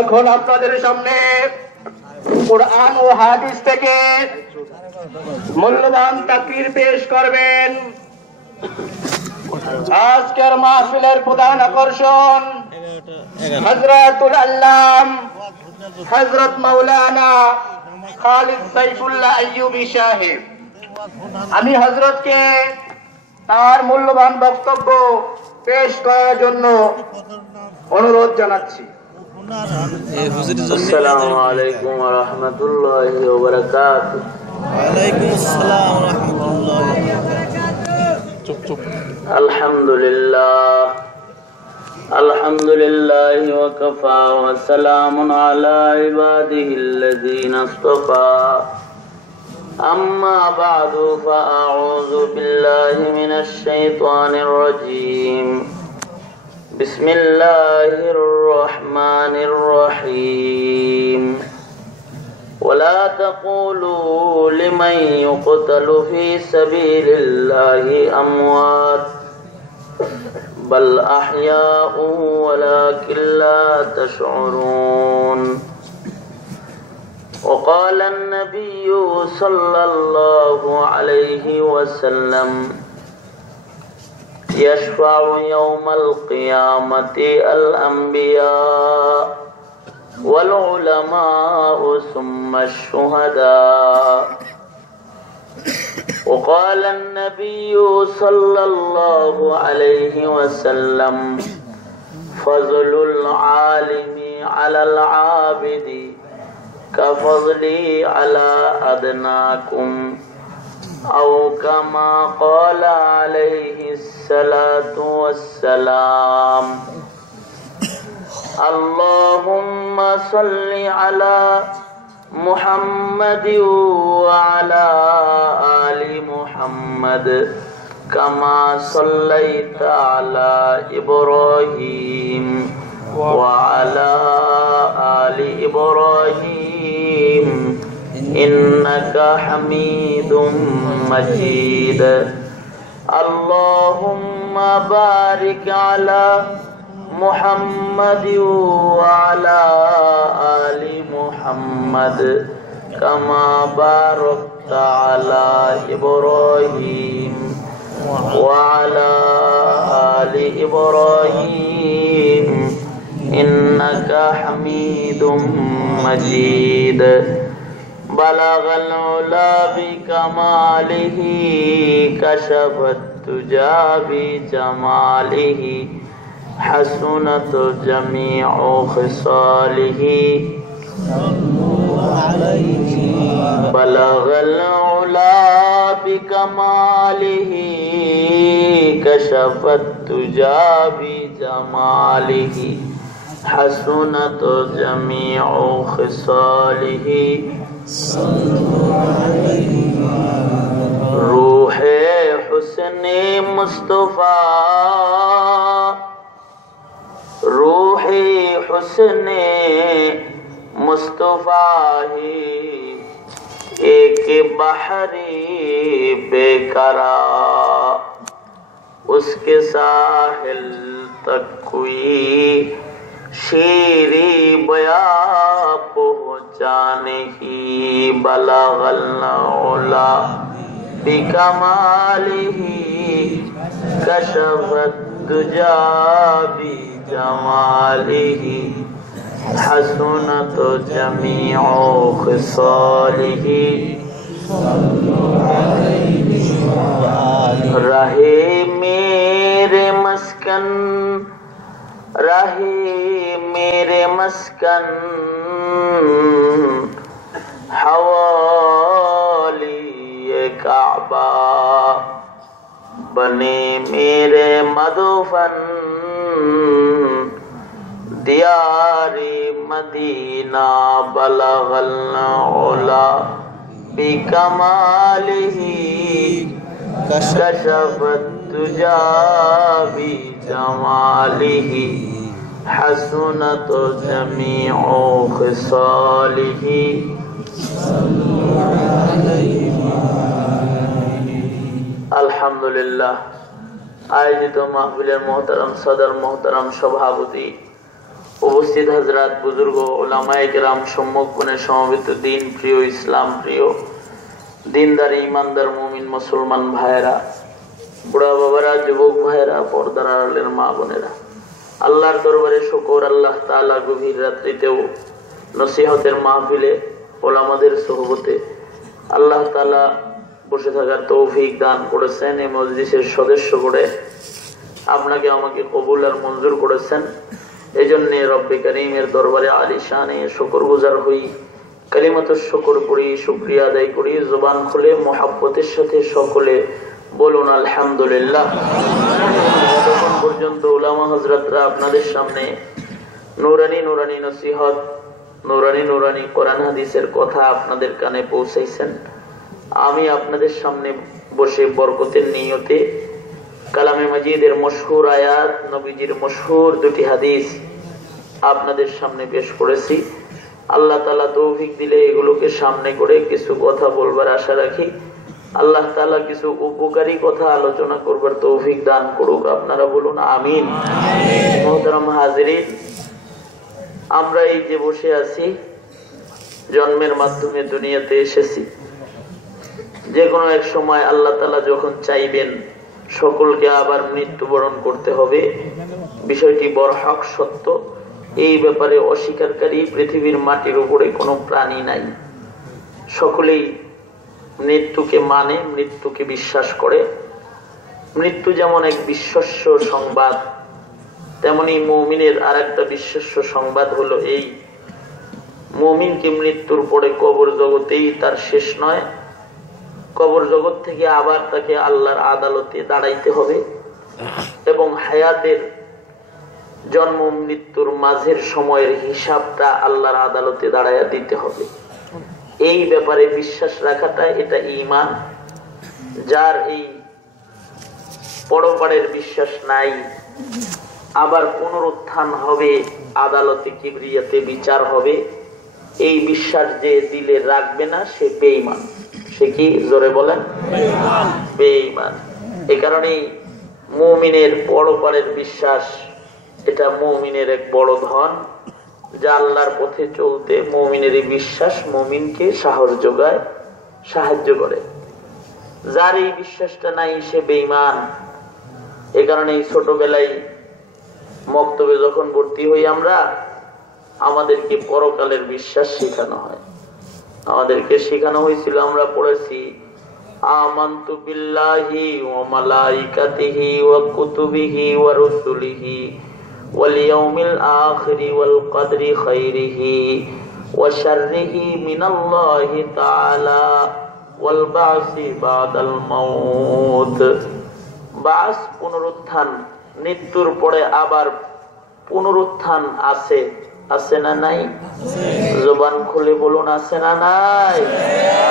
এখন আপনাদের সামনে কুরআন ও হাদিস থেকে মূল্যবান তাকরীর পেশ করবেন আজকের মাহফিলের প্রধান আকর্ষণ হযরতুল আল্লাম হযরত মাওলানা খালিদ সাইফুল্লাহ আইয়ুবী সাহেব। আমি হযরতকে তার মূল্যবান বক্তব্য পেশ করার জন্য অনুরোধ জানাচ্ছি। আসসালামু আলাইকুম ওয়া রাহমাতুল্লাহি ওয়া বারাকাতুহু। ওয়া আলাইকুম আসসালাম ওয়া রাহমাতুল্লাহি ওয়া বারাকাতুহু। আলহামদুলিল্লাহি ওয়া কাফা ওয়া সালামুন আলা ইবাদিহিল্লাযীনা ইসতাফা। আম্মা বা'দু ফাআউযু বিল্লাহি মিনাশ শাইতানির রাজীম। বিসমিল্লাহির রহমানির রহিম। ولا تقولوا لمن يقتل في سبيل الله أموات بل أحياء ولكن لا تشعرون. وقال النبي صلى الله عليه وسلم يشفع يوم القيامة الأنبياء والعلماء ثم الشهداء. وقال النبي صلى الله عليه وسلم فضل العالم على العابد كفضلي على أدناكم أو كما قال عليه الصلاة والسلام. اللهم صل على محمد وعلى آل محمد كما صليت على إبراهيم وعلى آل إبراهيم إنك حميد مجيد. اللهم بارك على محمد وعلى آل محمد كما باركت على إبراهيم وعلى آل إبراهيم إنك حميد مجيد. بلغ العلا بكماله كشف الدجى بجماله حسنت جميع خصاله. بلغ العلا بكماله كشف الدجى بجماله حسنت جميع خصاله. روح حسن مصطفى روحی حسن مصطفیٰ ہی ایک بحری بےقرار. اس کے ساحل تک کوئی شیری بیا پہنچا نہیں. بلغ العلا بکمالہ کشف الدجى بجماله حسنت جميع خصاله. رہے میرے مسکن حوالی کعبہ بنے میرے مدفن دیار مدینہ. بلغ العلا بکمالہ کشف الدجى بجمالہ حسنت جميع خصاله. আলহামদুলিল্লাহ। আয়োজিত মাহফিলের মোহতারাম সদর মোহতারাম সভাপতি উপস্থিত হযরত, বুজুর্গ, উলামায়ে কেরাম, সম্মুখে সমবেত দিন প্রিয়, ইসলাম প্রিয়, দিনদার ইমানদার মুমিন মুসলমান ভাইয়েরা, বুড়া বাবারা, যুবক ভাইয়েরা, পর্দার আড়ালের মা বোনেরা, আল্লাহর দরবারে শুকর, আল্লাহ তাআলা গভীর রাত্রিতেও নসিহতের মাহফিলে ওলামাদের সোহবতে আল্লাহ তাআলা বসে থাকার তৌফিক দান করেছেন। এই মজলিসের সদস্য করে আপনাকে আমাকে কবুল আর মঞ্জুর করেছেন। এই জন্য রব্বে কারীমের দরবারে আলিশানে শুকরগুজার হই, কালিমাতুশ শুকর পড়ি, শুকরিয়া আদায় করি, জবান খুলে মুহাব্বতের সাথে সকলে বলুন আলহামদুলিল্লাহ। যতক্ষণ পর্যন্ত উলামা হযরতরা আপনাদের সামনে নুরানি নুরানি নসিহত, নুরানি নুরানি কোরআন হাদিসের কথা আপনাদের কানে পৌঁছাইছেন, আমি আপনাদের সামনে বসে বরকতের নিয়তে কালামে মাজিদের মশহুর আয়াত, নবীজির মশহুর দুটি হাদিস আপনাদের সামনে পেশ করেছি। আল্লাহ তাআলা তৌফিক দিলে এগুলোকে সামনে করে কিছু কথা বলবার আশা রাখি। আল্লাহ তাআলা কিছু উপকারী কথা আলোচনা করবার তৌফিক দান করুক, আপনারা বলুন আমিন। মুহতারাম হাজিরিন, আমরা এই যে বসে আছি, জন্মের মাধ্যমে দুনিয়াতে এসেছি। যে কোনো এক সময় আল্লাহ তাআলা যখন চাইবেন সকলকে আবার মৃত্যুবরণ করতে হবে, বিষয়টি বরহক সত্য। এই ব্যাপারে অস্বীকারী পৃথিবীর মাটির উপরে কোনো প্রাণী নাই। সকলেই মৃত্যুকে মানে, মৃত্যুকে বিশ্বাস করে। মৃত্যু যেমন এক বিশ্বস্য সংবাদ, তেমনি মুমিনের আর একটা বিশ্বস্য সংবাদ হলো এই, মুমিনকে মৃত্যুর পরে কবর জগতেই তার শেষ নয়, কবর জগৎ থেকে আবার তাকে আল্লাহর আদালতে দাঁড়াইতে হবে এবং হায়াতের জন্ম মৃত্যুর মাঝের সময়ের হিসাবটা আল্লাহর আদালতে দাঁড়াইয়া দিতে হবে। এই ব্যাপারে বিশ্বাস রাখাটা এটা ঈমান। যার এই পরপারের বিশ্বাস নাই, আবার পুনরুত্থান হবে, আদালতে কিবরিয়াতে বিচার হবে, এই বিশ্বাস যে দিলে রাখবে না সে বেঈমান। সে কি? জোরে বলেন, বেঈমান। এই কারণেই মুমিনের পরপারের বিশ্বাস, এটা মুমিনের এক বড় ধন, যা আল্লাহর পথে চলতে মুমিনের এই বিশ্বাস মুমিনকে সাহস যোগায়, সাহায্য করে। যার এই বিশ্বাসটা নাই সে বেঈমান। এ কারণে ছোটবেলায় মক্তবে যখন ভর্তি হই আমরা, আমাদেরকে পরকালের বিশ্বাস শেখানো হয়। আমাদেরকে শেখানো হয়েছিল, আমরা পড়েছি আমানতু বিল্লাহি ওয়া মালাইকাতিহি ওয়া কুতুবিহি ওয়া রুসুলিহি ওয়াল ইয়াউমিল আখিরি ওয়াল কদরি খাইরিহি ওয়া শাররিহি মিনাল্লাহি তাআলা ওয়াল বাসি বাদাল মাউত। বাস, পুনরুত্থান, মৃত্যুর পরে আবার পুনরুত্থান আছে, আছে না নাই? জবান খুলে বলুন আছে না নাই?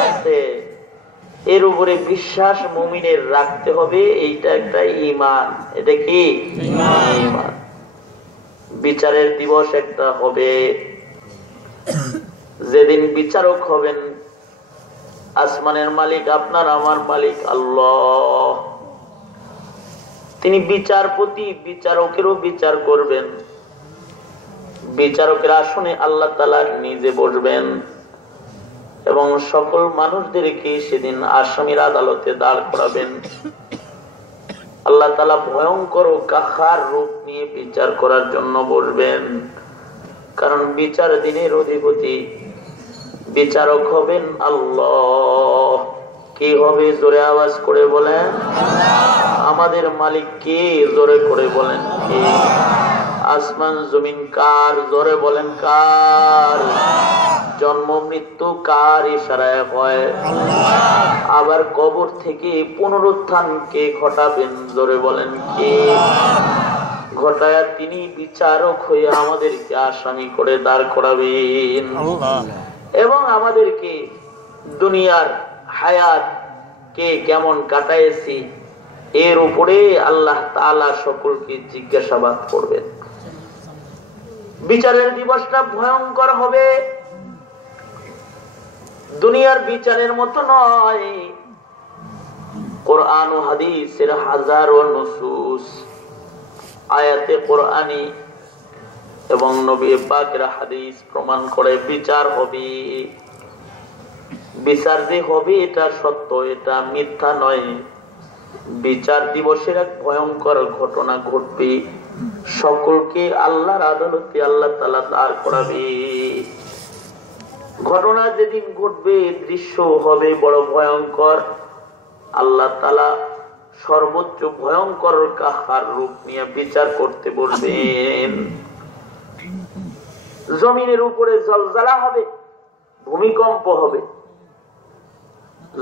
আছে। এর উপরে বিশ্বাস মুমিনের রাখতে হবে, এইটা একটা ঈমান। এটা কি? ঈমান। বিচারের দিবস একটা হবে, যেদিন বিচারক হবেন আসমানের মালিক, আপনার আমার মালিক আল্লাহ। তিনি বিচারপতি, বিচারকেরও বিচার করবেন। বিচারকের আসনে আল্লাহ তাআলা নিজে বসবেন এবং সকল মানুষদেরকে সেদিন আসামির আদালতে দাঁড় করাবেন। আল্লাহ তাআলা ভয়ঙ্কর ও কাহার রূপ নিয়ে বিচার করার জন্য বসবেন। কারণ বিচার দিনের অধিপতি, বিচারক হবেন আল্লাহ। কি হবে? জোরে আওয়াজ করে বলেন। আমাদের মালিক কে? জোরে করে বলেন কে? আসমান জমিন কার? জোরে বলেন কার? জন্ম মৃত্যু কার ইশারায় হয়? আবার কবর থেকে পুনরুত্থান কে ঘটাবেন? জোরে বলেন কে? ঘটায়া তিনি বিচারক হয়ে আমাদেরকে আসামি করে দাঁড় করাবেন এবং আমাদেরকে দুনিয়ার হায়াত কে কেমন কাটাইছি এর উপরে আল্লাহ তাআলা সকলকে জিজ্ঞাসাবাদ করবেন। বিচারের দিবসটা ভয়ঙ্কর হবে, দুনিয়ার বিচারের মতো নয়। কোরআন ও হাদিসের হাজারো নুসুস, আয়াতে কোরআনী এবং এবং নবী পাকের হাদিস প্রমাণ করে বিচার হবে। বিচার যে হবে এটা সত্য, এটা মিথ্যা নয়। বিচার দিবসের এক ভয়ঙ্কর ঘটনা ঘটবে, সকলকে আল্লাহর আদালতে আল্লাহ তাআলা দাঁড় করাবে। ঘটনা যেদিন ঘটবে দৃশ্য হবে বড় ভয়ঙ্কর। আল্লাহ তাআলা সর্বোচ্চ ভয়ঙ্কর কাহার রূপ নিয়ে বিচার করতে বলবেন। জমিনের উপরে জলজালা হবে, ভূমিকম্প হবে,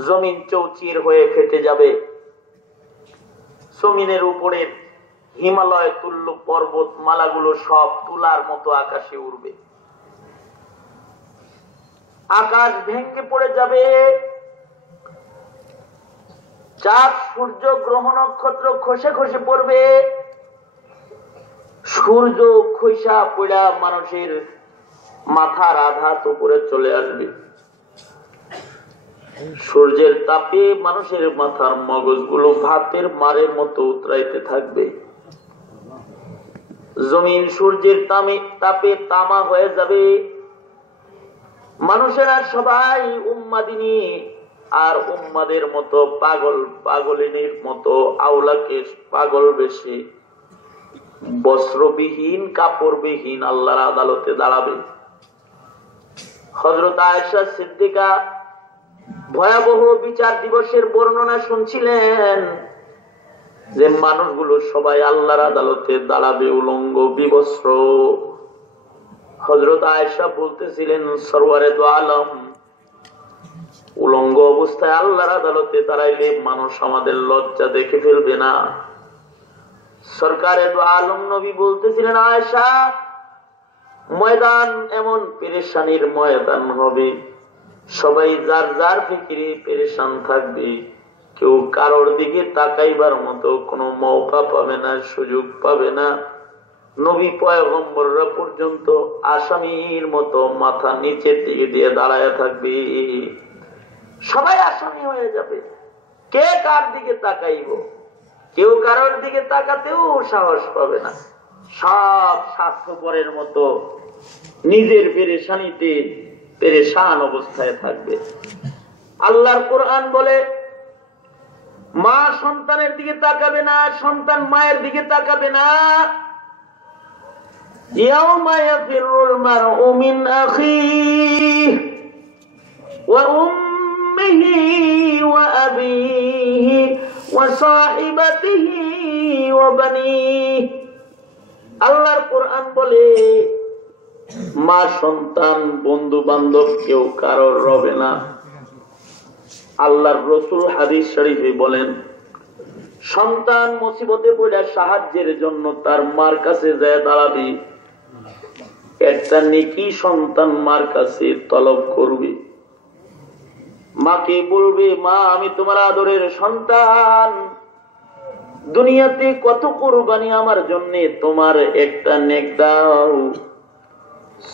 জমিন চৌচির হয়ে ফেটে যাবে, জমিনের উপরে হিমালয় তুল্য পর্বত মালাগুলো সব তুলার মতো আকাশে উড়বে, আকাশ ভেঙে পড়ে যাবে, চাঁদ সূর্য গ্রহ নক্ষত্র খসে খসে পড়বে, সূর্য খৈসা পড়া মানুষের মাথার আঘাত উপরে চলে আসবে, সূর্যের তাপে মানুষের মাথার মগজগুলো ভাতের মারের মতো উতরাইতে থাকবে, জমিন সূর্যের তাপে তামা হয়ে যাবে, মানুষেরা সবাই উম্মাদিনী আর উম্মাদের মতো পাগল পাগলিনীর মতো আওলাকে পাগল বেশি বস্ত্রবিহীন কাপড়বিহীন আল্লাহর আদালতে দাঁড়াবে। হযরত আয়েশা সিদ্দিকা ভয়াবহ বিচার দিবসের বর্ণনা শুনছিলেন, যে মানুষগুলো সবাই আল্লাহর আদালতে দাঁড়াবে উলঙ্গ বিবস্ত্র। হযরত আয়েশা বলতেছিলেন, সরওয়ারে দো আলম, উলঙ্গ অবস্থায় আল্লাহর আদালতে দাঁড়াইলে মানুষ আমাদের লজ্জা দেখে ফেলবে না? সরকারে দো আলম নবী বলতেছিলেন, আয়েশা, ময়দান এমন পেরেশানির ময়দান হবে, সবাই যার যার ফিকিরে পেরেশান থাকবে, কেউ কারোর দিকে তাকাইবার মতো কোনো মৌকা পাবে না, সুযোগ পাবে না। নবী পয়গম্বররা পর্যন্ত আসামির মতো মাথা নিচের দিকে দিয়ে দাঁড়ায় থাকবে, সবাই আসামি হয়ে যাবে। কে কার দিকে তাকাইব? কেউ কারোর দিকে তাকাতেও সাহস পাবে না, সব স্বার্থপরের মতো নিজের পেরেশানিতে পেরেশান অবস্থায় থাকবে। আল্লাহর কোরআন বলে, মা সন্তানের দিকে তাকাবে না, সন্তান মায়ের দিকে তাকাবে না। ইয়াউমা ইয়াফিরুল মারউ মিন আখিহি ওয়া উম্মিহি ওয়া আবিহি ওয়া সাহিবাতিহি ওয়া বানিহি। আল্লাহর কোরআন বলে, মা সন্তান বন্ধু বান্ধব কেউ কারোর রবে না। আল্লাহর রাসূল হাদিস শরীফে বলেন, সন্তান মুসিবতে পড়ে সাহায্যের জন্য তার মার কাছে যায় দাঁড়াবে, একটা নেকি সন্তান মার কাছে তলব করবে। মাকে বলবে, মা আমি তোমার আদরের সন্তান, দুনিয়াতে কত কুরবানি আমার জন্য, তোমার একটা নেক দাও।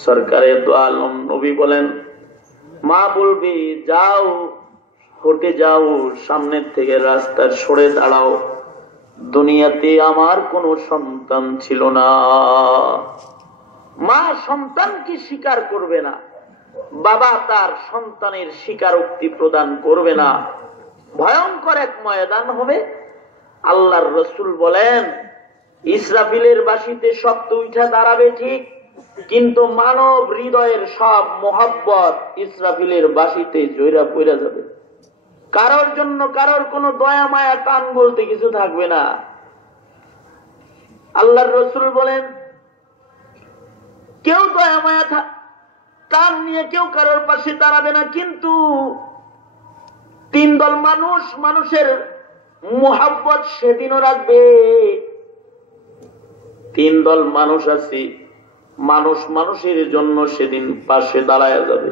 সরকারে দো আলম নবী বলেন, মা বলবে, যাও হটে যাও, সামনের থেকে রাস্তা সরে দাঁড়াও, দুনিয়াতে আমার কোনো সন্তান ছিল না। মা সন্তানকে স্বীকার করবে না, বাবা তার সন্তানের স্বীকারোক্তি প্রদান করবে না। ভয়ঙ্কর এক ময়দান হবে। আল্লাহর রাসূল বলেন, ইসরাফিলের বাঁশিতে শব্দ উঠা দাঁড়াবে ঠিক, কিন্তু মানব হৃদয়ের সব মোহাব্বত ইসরাফিলের বাঁশিতে জয়রা পড়ে যাবে। কারোর জন্য কারোর কোনো দয়া মায়া টান বলতে কিছু থাকবে না। আল্লাহর রাসূল বলেন, কেউ দয়া মায়া টান নিয়ে কেউ কারোর পাশে দাঁড়াবে না, কিন্তু তিন দল মানুষ মানুষের মোহাব্বত সেদিনও রাখবে। তিন দল মানুষ আছে, মানুষ মানুষের জন্য সেদিন পাশে দাঁড়ায় যাবে।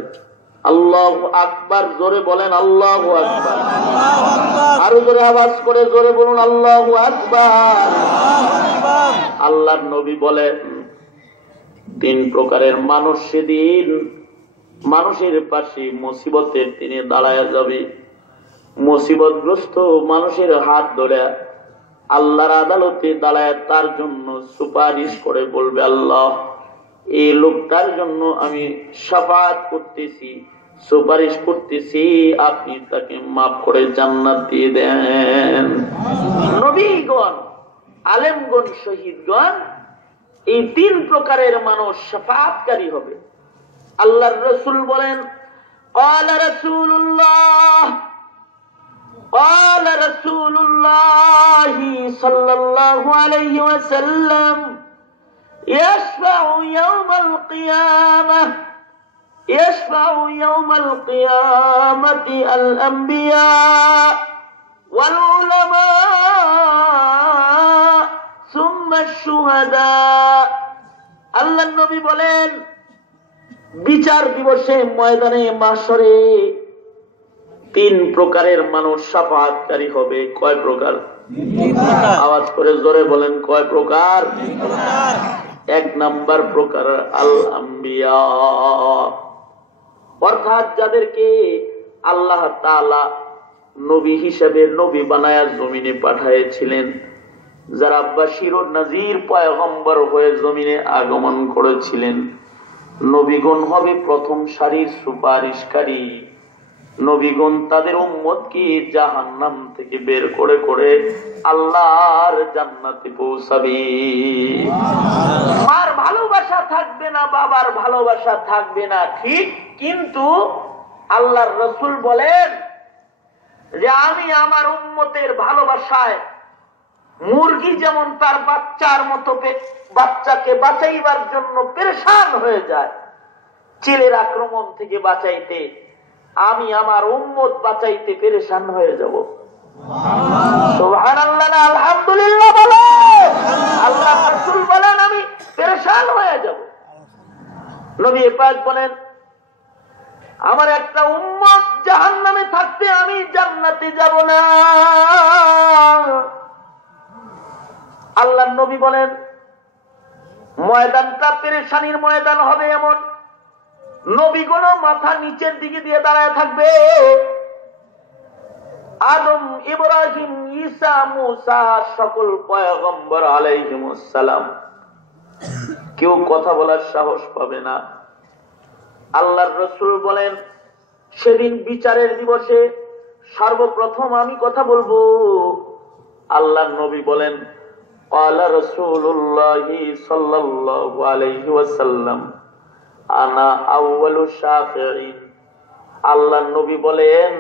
আল্লাহু আকবার, জোরে বলেন আল্লাহু আকবার। আরো জোরে আওয়াজ করে জোরে বলুন আল্লাহু আকবার। আল্লাহর নবী বলেন, তিন প্রকারের মানুষ সেদিন মানুষের পাশে মুসিবতের দিনে দাঁড়ায় যাবে। মুসিবতগ্রস্ত মানুষের হাত ধরে আল্লাহর আদালতে দাঁড়ায় তার জন্য সুপারিশ করে বলবে, আল্লাহ এই লোকটার জন্য আমি শাফাআত করতেছি, সুপারিশ করতেছি, আপনি তাকে মাফ করে জান্নাত দিয়ে দেন। নবীগণ, আলেমগণ, শহীদগণ, এই তিন প্রকারের মানুষ শাফাআতকারী হবে। আল্লাহর রাসূল বলেন, قال رسول الله صلى الله عليه وسلم يشفع يوم القيامة الأنبياء والعلماء ثم الشهداء। আল্লাহ নবী বলেন, বিচার দিবসে ময়দানে মাশরে তিন প্রকারের মানুষ শাফাআতকারী হবে। কয় প্রকার? আওয়াজ করে জোরে বলেন, কয় প্রকার? এক নাম্বার প্রকার আল আম্বিয়া, অর্থাৎ যাদেরকে আল্লাহ তাআলা নবী হিসেবে নবী বানায়া জমিনে পাঠিয়েছিলেন, যারা বাশীর ও নাযীর পয়গম্বর হয়ে জমিনে আগমন করেছিলেন। নবীগণ হবে প্রথম সারির সুপারিশকারী। নবীগণ তাদের উম্মতকে জাহান্নাম থেকে বের করে করে আল্লাহর জান্নাতে পৌঁছাবে। মার ভালোবাসা থাকবে না, বাবার ভালোবাসা থাকবে না, ঠিক, কিন্তু আল্লাহর রাসূল বলেন যে আমি আমার উম্মতের ভালোবাসায় মুরগি যেমন তার বাচ্চার মতো বাচ্চাকে বাঁচাইবার জন্য পেরেশান হয়ে যায়, চিলের আক্রমণ থেকে বাঁচাইতে, আমি আমার উম্মত বাঁচাইতে পেরেশান হয়ে যাব। সুবহানাল্লাহ, আলহামদুলিল্লাহ বলো। আল্লাহ রাসূল বলেন আমি পেরেশান হয়ে যাব। নবী পাক বলেন আমার একটা উম্মত জাহান্নামে থাকতে আমি জান্নাতে যাব না। আল্লাহর নবী বলেন ময়দানটা পেরেশানির ময়দান হবে এমন, নবীগণ মাথা নিচের দিকে দিয়ে দাঁড়ায় থাকবে। আদম, ইব্রাহিম, ঈসা, মুসা, সকল পয়গম্বর আলাইহিমুস সালাম, কেউ কথা বলার সাহস পাবে না। আল্লাহর রাসূল বলেন সেদিন বিচারের দিবসে সর্বপ্রথম আমি কথা বলবো। আল্লাহর নবী বলেন قال رسول الله صلى الله عليه وسلم আনা আউয়ালু শাফিঈন। আল্লাহর নবী বলেন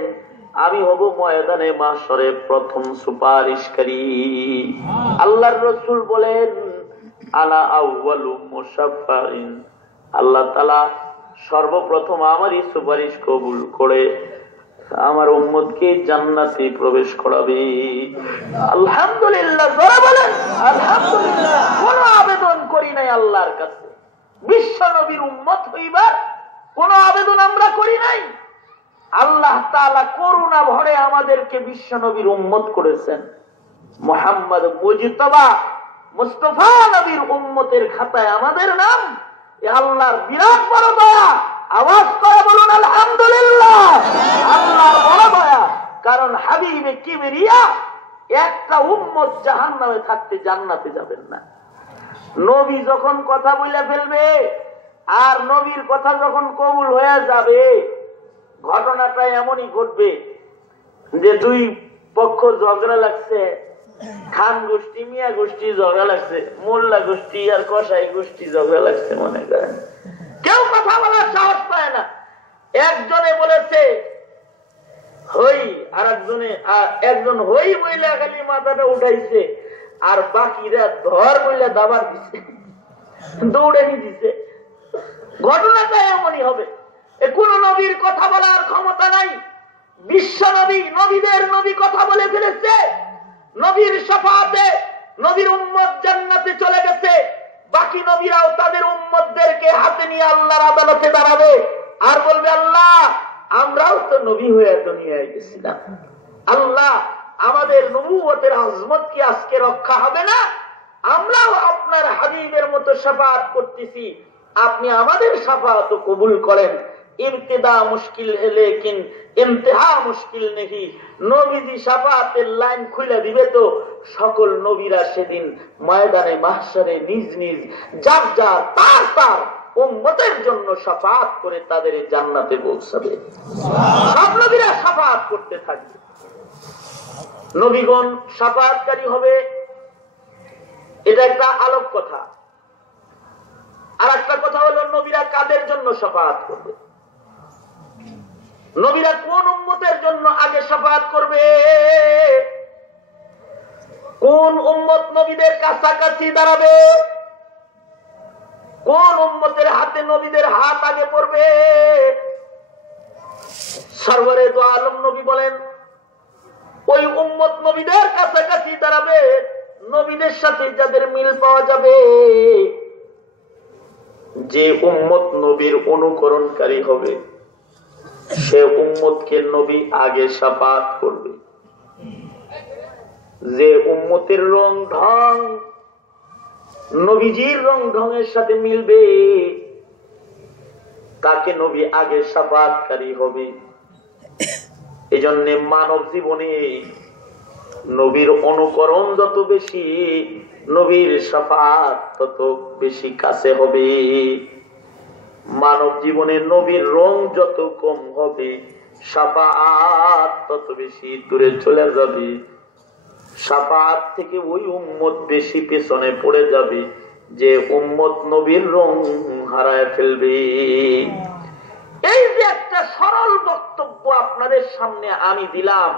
আমি হব ময়দানে মাশরে প্রথম সুপারিশকারী। আল্লাহর রাসূল বলেন আনা আউয়ালু মুশাফফাইন। আল্লাহ তাআলা সর্বপ্রথম আমারই সুপারিশ কবুল করে আমার উম্মতকে জান্নাতে প্রবেশ করাবে। আলহামদুলিল্লাহ, যারা বলেন আলহামদুলিল্লাহ। কোন আবেদন করি নাই আল্লাহর কাছে, বিশ্ব নবীর উম্মত হইবার কোন আবেদন আমরা করি নাই। আল্লাহ তাআলা করুণা ভরে আমাদেরকে বিশ্ব নবীর উম্মত করেছেন। মুহাম্মদ মুজতবা মুস্তাফা নবীর উম্মতের খাতায় আমাদের নাম। এ আল্লাহর বিরাট বড় দয়া। আওয়াজ করে বলুন আলহামদুলিল্লাহ। আল্লাহর বড় দয়া, কারণ হাবিবে কিবরিয়া একটা উম্মত জাহান্নামে থাকতে জান্নাতে যাবেন না। নবী যখন কথা বলে ফেলবে আর নবীর কথা যখন কবুল হয়ে যাবে, ঘটনাটা এমনই ঘটবে যে দুই পক্ষ ঝগড়া লাগছে, খান গোষ্ঠী মিয়া গোষ্ঠী ঝগড়া লাগছে, মোল্লা গোষ্ঠী আর কসাই গোষ্ঠী ঝগড়া লাগছে। মনে করেন কেউ কথা বলার সাহস পায় না। একজনে বলেছে হই, আর একজন হই বইলা খালি মাথাটা উঠাইছে, আর বাকিরা ধর বইলা দাবার দিছে, দৌড়ানি দিছে। ঘটনাটা এমনই হবে। কোন নবীর কথা বলার ক্ষমতা নাই। বিশ্ব নবী, নবীদের নবী কথা বলে ফেলেছে। নবীর শাফাআতে নবীর উম্মত জান্নাতে চলে গেছে। বাকি নবীরাও তাদের উম্মতদেরকে হাতে নিয়ে আল্লাহর আদালতে দাঁড়াবে আর বলবে আল্লাহ আমরাও তো নবী হয়ে দুনিয়ায় গেছিলাম, আল্লাহ আমাদের নবুয়তের আজমত কি আজকে রক্ষা হবে না? আমরাও আপনার হাবিবের মতো শাফাআত করতেছি, আপনি আমাদের শাফাআত কবুল করেন। ইবতিদা মুশকিল है लेकिन इंतहा मुश्किल नहीं। নবীজি শাফাতের লাইন খুলে দিবে তো সকল নবীরা সেদিন ময়দানে মাহশারে নিজ নিজ যার যার তার তার উম্মতের জন্য শাফাত করে তাদের জান্নাতে পৌঁছাবে। সব নবীরা শাফাত করতে থাকবে, নবীগণ শাফাতকারী হবে। এটা একটা আলোক কথা। আর একটা কথা হলো নবীরা কাদের জন্য শাফাত করবে, নবীরা কোন উম্মতের জন্য আগে শাফাত করবে, কোন উম্মত নবীদের কাছাকাছি দাঁড়াবে, কোন উম্মতের হাতে নবীদের হাত আগে পড়বে। সরওয়ারে দো আলম নবী বলেন ওই উম্মত নবীদের কাছাকাছি দাঁড়াবে, নবীদের সাথে যাদের মিল পাওয়া যাবে, যে উম্মত নবীর অনুকরণকারী হবে সে উম্মতকে নবী আগে শাফাত করবে। যে উম্মতের রং ঢং নবীজির রং ঢঙের সাথে মিলবে তাকে নবী আগে শাফাতকারী হবে। এজন্য মানব জীবনে নবীর অনুকরণ যত বেশি, নবীর শাফাত তত বেশি কাছে হবে। মানব জীবনে নবীর রং যত কম হবে, শাফাত তত বেশি দূরে চলে যাবে। শাফাত থেকে ওই উম্মত বেশি পেছনে পড়ে যাবে যে উম্মত নবীর রং হারায় ফেলবে। এই যে একটা সরল বক্তব্য আপনাদের সামনে আমি দিলাম,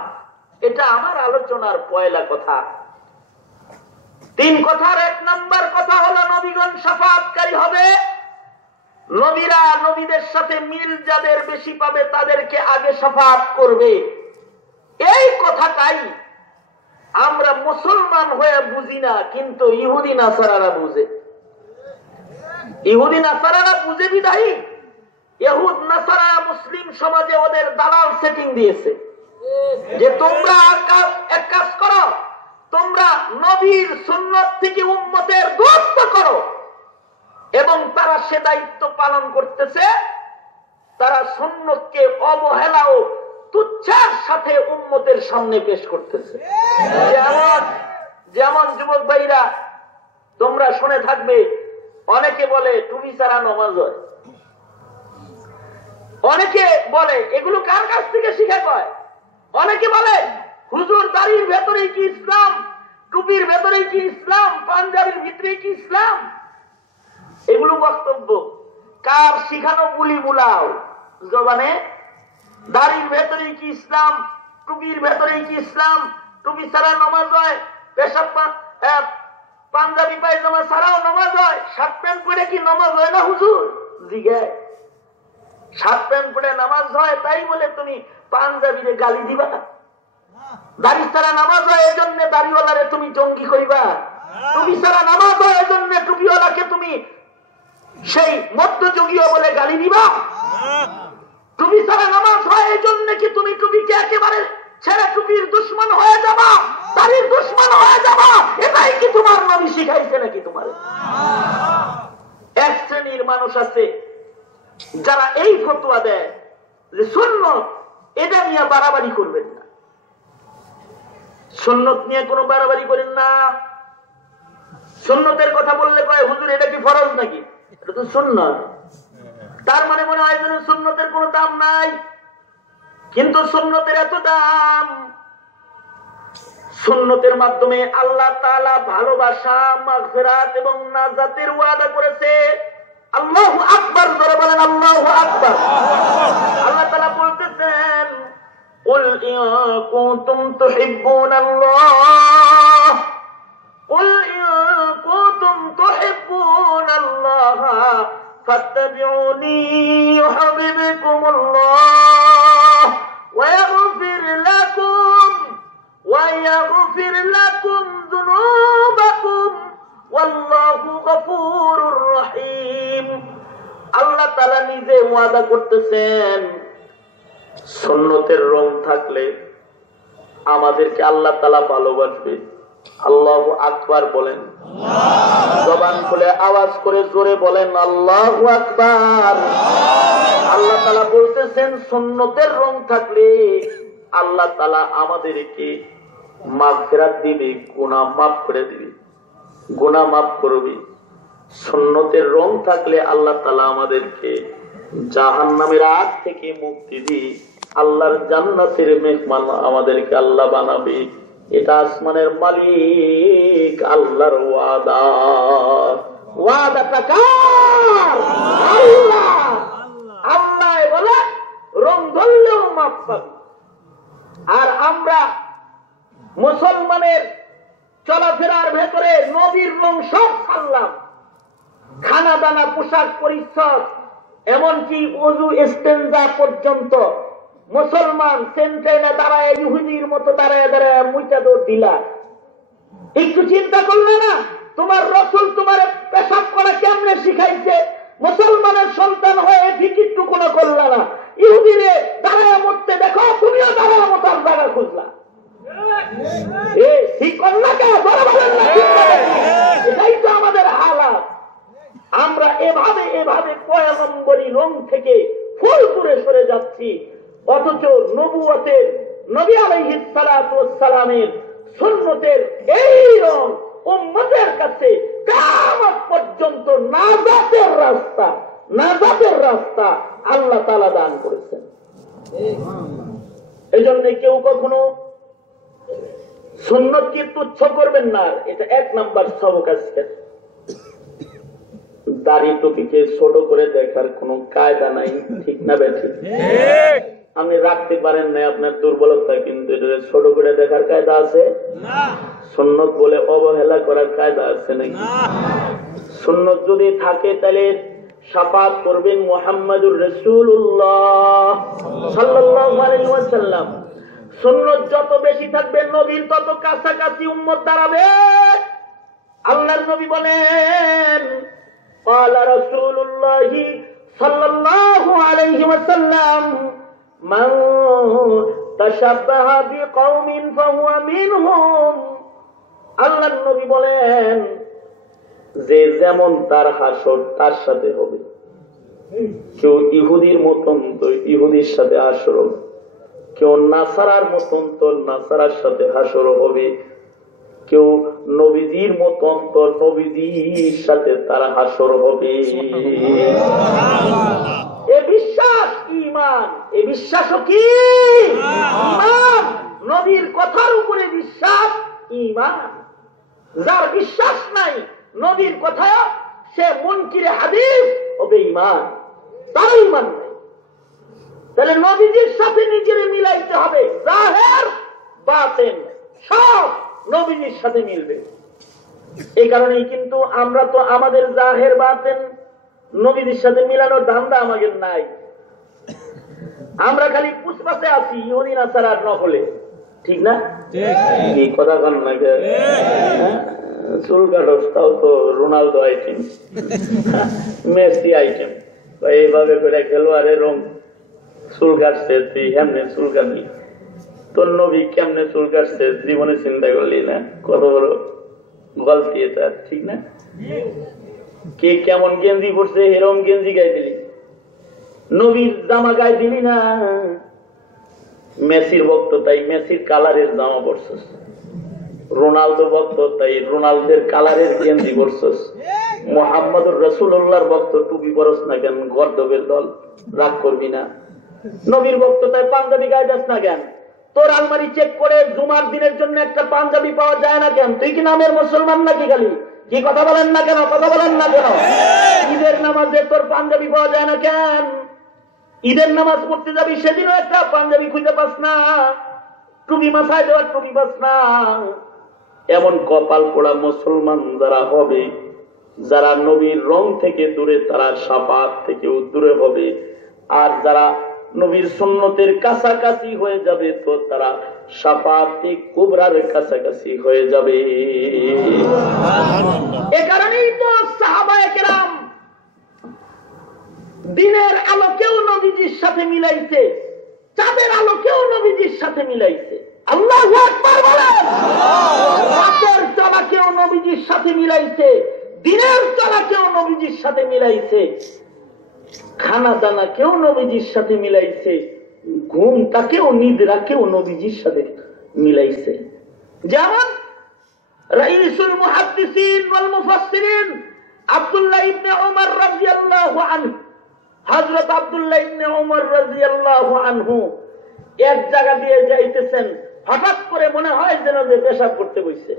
এটা আমার আলোচনার পয়লা কথা। 3 কথার 1 নম্বর কথা হলো নবীগণ শাফাতকারী হবে। নবীরা নবীদের সাথে মিল যাদের বেশি পাবে তাদেরকে আগে শাফাত করবে। এই কথাটাই আমরা মুসলমান হয়ে বুঝি না, কিন্তু ইহুদি নাসারারা বুঝে। ইহুদি নাসারারা বুঝে বিদায়ী ইহুদ নাসারা মুসলিম সমাজে ওদের দালাল সেটিং দিয়েছে যে তোমরা এক কাজ করো, তোমরা নবীর সুন্নত থেকে উম্মতের দূরত্ব করো। এবং তারা সে দায়িত্ব পালন করতেছে, তারা সুন্নতকে অবহেলা ও তুচ্ছার সাথে উম্মতের সামনে পেশ করতেছে। যেমন যুবক ভাইরা তোমরা শুনে থাকবে, অনেকে বলে টুপি ছাড়া নামাজ হয়, অনেকে বলে এগুলো কার কাছ থেকে শিখা কয়, অনেকে বলে হুজুর দাড়ির ভেতরেই কি ইসলাম, টুপির ভেতরেই কি ইসলাম, পাঞ্জাবির ভিতরে কি ইসলাম। এগুলো বক্তব্য কার শিখানো বুলি বুলাও জবানে। দাড়ির ভেতরেই কি ইসলাম, টুপির ভেতরেই কি ইসলাম, টুপি ছাড়া নামাজ হয়, পেশাব পাঞ্জাবি পায়জামা ছাড়াও নামাজ হয়, শার্ট প্যান্ট পরে কি নামাজ হয় না হুজুর? জিজ্ঞায় শার্ট প্যান্ট পরে নামাজ হয় তাই বলে তুমি পাঞ্জাবিরে গালি দিবা? দাড়ি ছাড়া নামাজ হয় এজন্য দাড়িওয়ালারে তুমি জঙ্গি কইবা? টুপি ছাড়া নামাজ হয় এজন্য টুপিওয়ালাকে তুমি সেই মধ্যযুগীয় বলে গালি দিবা? টুপি ছাড়া নামাজ হয় এই জন্য কি তুমি টুপিকে একেবারে ছেড়ে টুপির দুশ্মন হয়ে যাবা, দাড়ির দুশ্মন হয়ে যাবা? এটাই কি তোমার নবী শিখাইছে নাকি তোমার? এক শ্রেণীর মানুষ আছে যারা এই ফতোয়া দেয় যে সুন্নত এটা নিয়ে বাড়াবাড়ি করবেন না, সুন্নত নিয়ে কোনো বাড়াবাড়ি করেন না। সুন্নতের কথা বললে কয় হুজুর এটা কি ফরজ নাকি? এটা তো সুন্নত। তার মানে মনে হয় যেন সুন্নতের কোনো দাম নাই, কিন্তু সুন্নতের এত দাম। সুন্নতের মাধ্যমে আল্লাহ তাআলা ভালোবাসা, মাগফিরাত এবং নাজাতের ওয়াদা করেছে। আল্লাহু আকবার, জোরে বলেন আল্লাহু আকবার। আল্লাহ তাআলা বলতেছেন কুল ইন কুনতুম তুহিব্বুনাল্লাহ, কুল ইন কুনতুম তুহিব্বুনাল্লাহ ফাত্তাবিউনি ইউহিব্বুকুমুল্লাহ ওয়া ইয়াগফির লাকুম যুনুবাকুম ওয়াল্লাহু গফুরুর রহিম। আল্লাহ তাআলা নিজে ওয়াদা করতেছেন সুন্নতের রং থাকলে আমাদেরকে আল্লাহ তাআলা ভালোবাসবে। আল্লাহু আকবার বলেন, জবান খুলে আওয়াজ করে জোরে বলেন আল্লাহু আকবার। আল্লাহ তাআলা বলতেছেন সুন্নতের রং থাকলে আল্লাহ তাআলা আমাদেরকে মাগফিরাত দিবে, গুনাহ মাফ করে দিবে, গুনাহ মাফ করবে। সুন্নতের রং থাকলে আল্লাহ তাআলা আমাদেরকে জাহান্নামের আগ থেকে মুক্তি দিয়ে আল্লাহর জান্নাতের মেহমান আমাদেরকে আল্লাহ বানাবে। এটা আসমানের মালিক আল্লাহর ওয়াদা। ওয়াদাটা কার? আল্লাহ। আল্লাহ বলে রং ধরলেও মাফ পাবে। আর আমরা মুসলমানের চলাফেরার ভেতরে নবীর রং সব ছাড়লাম, খানা দানা, পোশাক পরিচ্ছদ, এমনকি ওযু ইস্তেনজা পর্যন্ত মুসলমান সেন্টাইনা দাঁড়ায় ইহুদির মতো দাঁড়ায় দাঁড়ায় মুইটা দৌড় দিলা। একটু চিন্তা করলে না তোমার রাসূল তোমার পেশাব করা কেমনে শিখাইছে? মুসলমানের সন্তান হয়ে ফিকিরটুকু না করলা না, ইহুদিরে দাঁড়ায় মরতে দেখো, তুমিও দাঁড়ায় মতার জায়গা খুঁজলা। ঠিক করলা কে? এটাই তো আমাদের হালাত। আমরা এভাবে এভাবে পয়গম্বরী রং থেকে ফুলপুরে সরে যাচ্ছি, অথচ নবুয়তের নবী আলাইহিস সালাতু ওয়াস সালামের সুন্নতের এই রং উম্মতের কাছে কিয়ামত পর্যন্ত নাজাতের রাস্তা, নাজাতের রাস্তা আল্লাহ তাআলা দান করেছেন। এইজন্য কেউ কখনো সুন্নতকে তুচ্ছ করবেন না। এটা এক নাম্বার সবক আছে। দাড়ি টুপিকে ছোট করে দেখার কোন কায়দা নাই, ঠিক না বেঠিক? আপনি রাখতে পারেন না, আপনার দুর্বলতা, কিন্তু এটা ছোট করে দেখার কায়দা আছে না। সুন্নত বলে অবহেলা করার কায়দা আছে নাকি? সুন্নত যদি থাকে তাহলে শাফাত করবেন মুহাম্মাদুর রাসূলুল্লাহ সাল্লাল্লাহু আলাইহি ওয়াসাল্লাম। সুন্নত যত বেশি থাকবে নবীর তত কাছাকাছি উম্মত দাঁড়াবে। আল্লাহর নবী বলেন قال رسول الله صلى الله عليه وسلم من تشبه بقوم فهو منهم। আল্লাহর নবী বলেন যে যেমন তার হাসর তার সাথে হবে। কেউ ইহুদির মতন তো ইহুদির সাথে হাসর হবে, কেউ নাসারার মতন তো নাসারার সাথে হাসর হবে, কেউ নবীজির মতন তো নবীজির সাথে তার হাসর হবে। এ বিশ্বাস ঈমান, এ বিশ্বাসও কি ঈমান। নবীর কথার উপরে বিশ্বাস ঈমান। যার বিশ্বাস নাই নবীর কথায়, সে মুনকিরে হাদিস ও বেঈমান, তার ঈমান নাই। তাহলে নবীজির সাথে নিজের মিলাইতে হবে, জাহের বাতিন সব নবীজির সাথে মিলবে। এই কারণেই কিন্তু আমরা তো আমাদের জাহের বাতিন নবীজির সাথে মিলানোর ধান্দা আমাদের নাই। আমরা খালি পুষ্পাতে আছি ইহুদি নাসারার নকলে, ঠিক না? কি কথা কান না চুল কাটস, তাও তো রোনালদো আইটেম, মেসি আইটেম। এইভাবে করে খেলোয়াড়ের রং চুল কাটছে, তুই কেমনে চুল কাটবি? তোর নবী কেমনে চুল কাটছে জীবনে চিন্তা করলি না? কত বড় গল্প এটা, ঠিক না? কে কেমন গেঞ্জি পড়ছে এরকম গেঞ্জি গায়ে দিলি, নবীর জামা গায়ে দিলি না। মেসির ভক্ত তাই মেসির কালারের জামা পরছস, রোনালদো ভক্ত তাই রোনালদের কালারের গেঞ্জি পরছস, মুহাম্মদুর রাসূলুল্লাহর ভক্ত টুপি পরস না কেন? গর্দবের দল, রাগ করবি না। নবীর ভক্ত তাই পাঞ্জাবি গায়ে যাস না কেন? তোর আলমারি চেক করে জুমার দিনের জন্য একটা পাঞ্জাবি পাওয়া যায় না কেন? তুই কি নামের মুসলমান নাকি? খালি কি কথা বলেন না কেন? কথা বলেন না কেন? ঈদের নামাজে তোর পাঞ্জাবি পাওয়া যায় না কেন? ঈদের নামাজ পড়তে যাবি, সেদিনও একটা পাঞ্জাবি খুঁজে পাস না, টুপি মাথায় দেওয়ার টুপি পাস না। এমন কপাল পোড়া মুসলমান যারা হবে, যারা নবীর রং থেকে দূরে, তারা শাফাত থেকেও দূরে হবে। আর যারা নবীর সুন্নতের কাছাকাছি হয়ে যাবে, তো তারা শাফাতে কুবরার কাছাকাছি হয়ে যাবে। এ কারণেই তো সাহাবায়ে কেরাম দিনের আলোকেও নবীজির সাথে মিলাইছে, চাঁদের আলোকেও নবীজির সাথে মিলাইছে। আল্লাহু আকবার বলেন। রাতের চলাকেও নবীজির সাথে মিলাইছে, দিনের চলাকেও নবীজির সাথে মিলাইছে। খানা দানা কেউ নবীজির সাথে মিলাইছে, ঘুম তাকেও নিদ্রাকেও নবীজির সাথে মিলাইছে। যেমন রাইসুল মুহাদ্দিসিন ওয়াল মুফাসসিরিন আব্দুল্লাহ ইবনে উমর রাদিয়াল্লাহু আনহু, হযরত আব্দুল্লাহ ইবনে উমর রাদিয়াল্লাহু আনহু এক জায়গা দিয়ে যাইতেছেন, হঠাৎ করে মনে হয় যেন যে পেশাব করতে বসছে।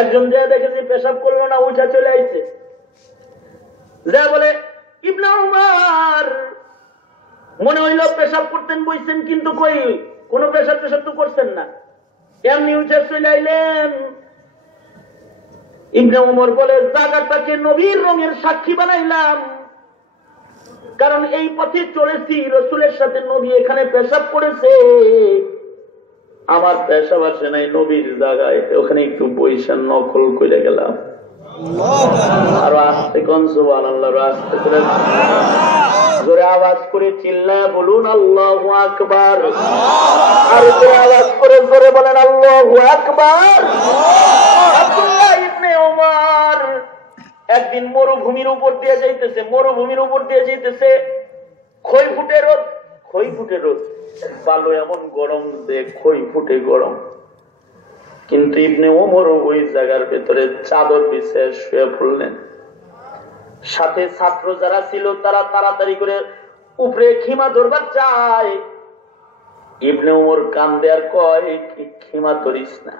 একজন যে দেখে যে পেশাব করলো না, উঠা চলে আইছে, যা বলে ইবনে উমর মনে হইল পেশাব করতেন বসছেন, কিন্তু কই কোন পেশাব তো করছেন না, এমনি উঠে চলে আইলেন। ইবনে উমর বলে জায়গাটাকে নবীর রঙের সাক্ষী বানাইলাম, কারণ এই পথে চলেছি, রসুলের সাথে নবী এখানে পেশাব করেছে, আমার পেশাব আসে নাই নবীর জায়গায়, ওখানে একটু বৈশান নকল করে গেলাম। আরো আস্তে কোন সুবহানাল্লাহ, আস্তে করে জোরে আওয়াজ করে চিল্লায় বলুন আল্লাহু আকবার। আর জোরে আওয়াজ করে জোরে বলেন আল্লাহু আকবার। আব্দুল্লাহ ইবনে উমর একদিন মরুভূমির উপর দিয়ে যাইতেছে, খই ফুটে রোদ, বালু এমন গরম যে খই ফুটে গরম। কিন্তু ইবনে ওমর ওই জায়গার ভেতরে চাদর বিছিয়ে শুয়ে পড়লেন। সাথে ছাত্র যারা ছিল তারা তাড়াতাড়ি করে উপরে খিমা ধরবার চায়। ইবনে ওমর কান্দে আর কয়, খিমা ধরিস না,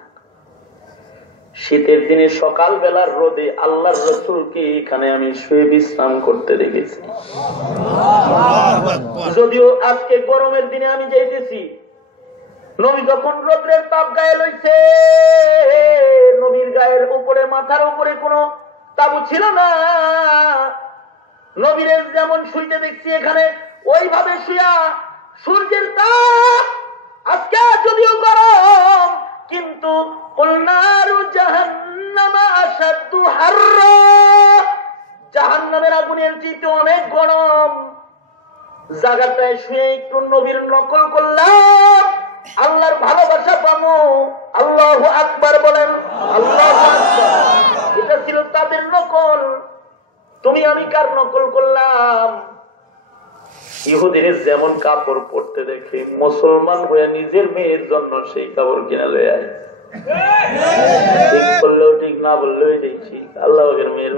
শীতের দিনে সকাল বেলার রোদে আল্লাহর রাসূলকে এখানে আমি শুয়ে বিশ্রাম করতে দেখেছি। যদিও আজকে গরমের দিনে আমি যাইতেছি, নবী যখন রোদ্রের তাপ গায়ে লইছে, নবীর গায়ের উপরে মাথার উপরে কোনো তাবু ছিল না, নবীর যেমন শুইতে দেখছি এখানে ওইভাবে শুয়া সূর্যের তাপ আজকে যদিও গরম, কিন্তু জাহান্নামের আগুনের চেয়ে অনেক গরম। জায়গাটায় শুয়ে একটু নবীর নকল করলাম, আল্লাহর ভালোবাসা পাবো। আল্লাহু আকবার বলেন, আল্লাহু আকবার। এটা ছিল তাদের নকল। তুমি আমি কার নকল করলাম? ইহুদিনের যেমন কাপড় পরতে দেখে মুসলমান হয়ে নিজের মেয়ের জন্য সেই কাপড় কিনা লয়ে আয়। ঠিক বললেও ঠিক, না বললেও ঠিক। আল্লাহ মেয়ের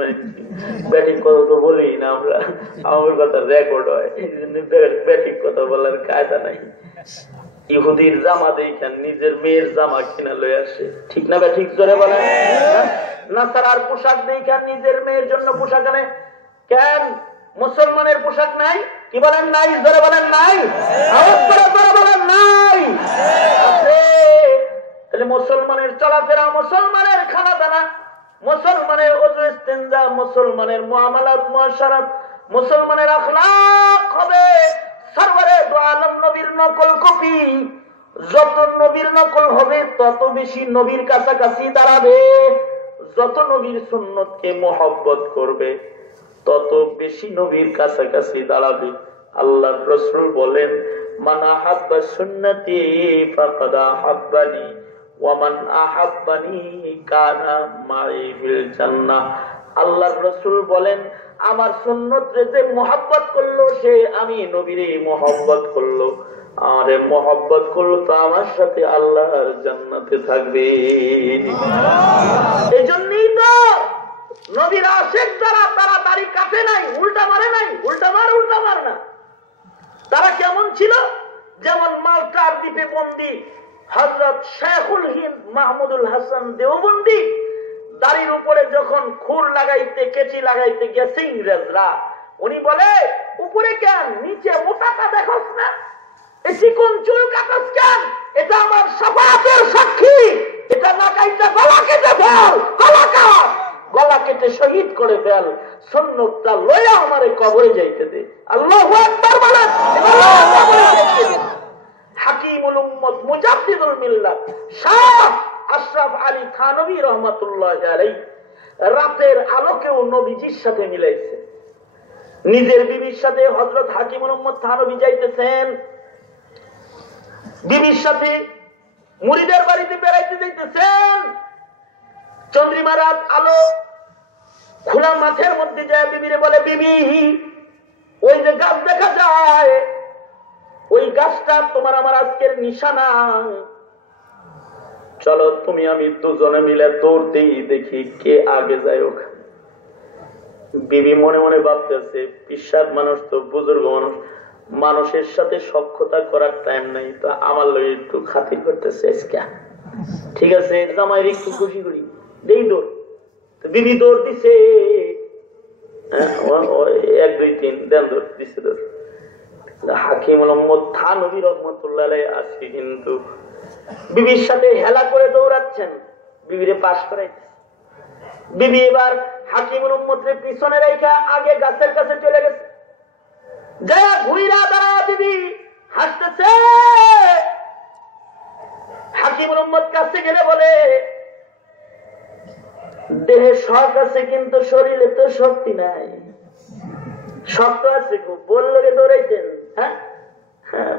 ব্যাটিক কথা তো বলি না আমরা, আমার কথা রেকর্ড হয়, ব্যাটিক কথা বলার কায়দা নাই। ইহুদির জামা দেখেন নিজের মেয়ের জামা কিনা লয়ে আসে, ঠিক না ব্যাটিক জোরে বলে? নাসারার পোশাক দেখেন নিজের মেয়ের জন্য পোশাক আনে। কেন মুসলমানের পোশাক নাই? কি বলেন নাই? জোরে বলেন নাই? আওয়াজ করে জোরে বলেন নাই? তাহলে মুসলমানের চলাফেরা, মুসলমানের খানা দানা, মুসলমানের ওযু ইস্তেনজা, মুসলমানের মুআমালাত মুআশারাত, মুসলমানের আখলাক হবে সরওয়ারে দু আলম নবীর নকল কপি। যত নবীর নকল হবে তত বেশি নবীর কাছাকাছি দাঁড়াবে। যত নবীর সুন্নতকে মহব্বত করবে তত বেশি নবীর কাছাকাছি দাঁড়াবে। আল্লাহর রাসূল বলেন, মান আহাব্বা সুন্নতি ফাকাদ আহাব্বানি ওয়া মান আহাব্বানি কানা মাই ফিল জান্নাহ। আল্লাহর রাসূল বলেন, আমার সুন্নতরে যে মহব্বত করলো সে আমি নবীরে মহব্বত করলো, আমারে মহব্বত করলো তো আমার সাথে আল্লাহর জান্নাতে থাকবে। এজন্যই তো নবীর আশিক যারা, তারা দাড়ি কাটে নাই, উল্টা মারে নাই। উল্টা মার না। তারা কেমন ছিল? যেমন মালটার দ্বীপে বন্দী হযরত শেখুল হিন্দ মাহমুদুল হাসান দেওবন্দি, দাড়ির উপরে যখন খুর লাগাইতে, কেচি লাগাইতে গেছে ইংরেজরা, উনি বলে, উপরে কেন, নিচে মোটাটা দেখোস না, এই চিকন চুল কাটস কেন? এটা আমার শাফাআতের সাক্ষী। এটা না কাইটা গলা কেটে ফেল, গলা কেটে শহীদ করে ফেল, সুন্নতটা লইয়া আমারে কবরে যাইতে দে। আল্লাহু আকবার বলেন। হাকিমুল উম্মত মুজাদ্দিদুল মিল্লাত শাহ আশরাফ আলী থানভী রাহমাতুল্লাহি আলাইহি রাতের আলোকেও নবীজির সাথে মিলাইছে। নিজের বিবির সাথে হযরত হাকিমুল উম্মত থানভী যাইতেছেন, বিবির সাথে মুরিদের বাড়িতে বেড়াইতে যাইতেছেন। চন্দ্রিমা রাত আলো, খোলা মাঠের মধ্যে যায় বিবিরে বলে, বিবি গাছ দেখা যায়, ওই গাছটা তোমার আমার আজকের নিশানা। চলো তুমি আমি দুজনে মিলে দৌড়তেই দেখি কে আগে যায় ওখানে। বিবি মনে মনে ভাবতেছে, পিসাব মানুষ তো, বুজুর্গ মানুষ, মানুষের সাথে সখ্যতা করার টাইম নাই, তো আমার লোক একটু খাতির করতেছে। ঠিক আছে, জামাইয়ের একটু খুশি করি, দেই দৌড়। বিবি দৌড় দিছে, 1 2 3 দেন দৌড় দিছে। দৌড় হাকিম মোহাম্মদ থানভী রহমতুল্লাহ আলাইহি আসি কিন্তু বিবির সাথে হেলা করে দৌড়াচ্ছেন, বিবিরে পাশ করাইছে। বিবি এবার হাকিম মোহাম্মদের পিছনে রেখা আগে গাছের কাছে চলে গেছে। যা ঘুইরা দাঁড়া বিবি হাসতেছে। হাকিম মোহাম্মদ কাছে গেলে বলে, দেহে শখ আছে কিন্তু শরীরে তো শক্তি নাই। শক্ত আছে খুব, বললো রে দৌড়াইতেন, হ্যাঁ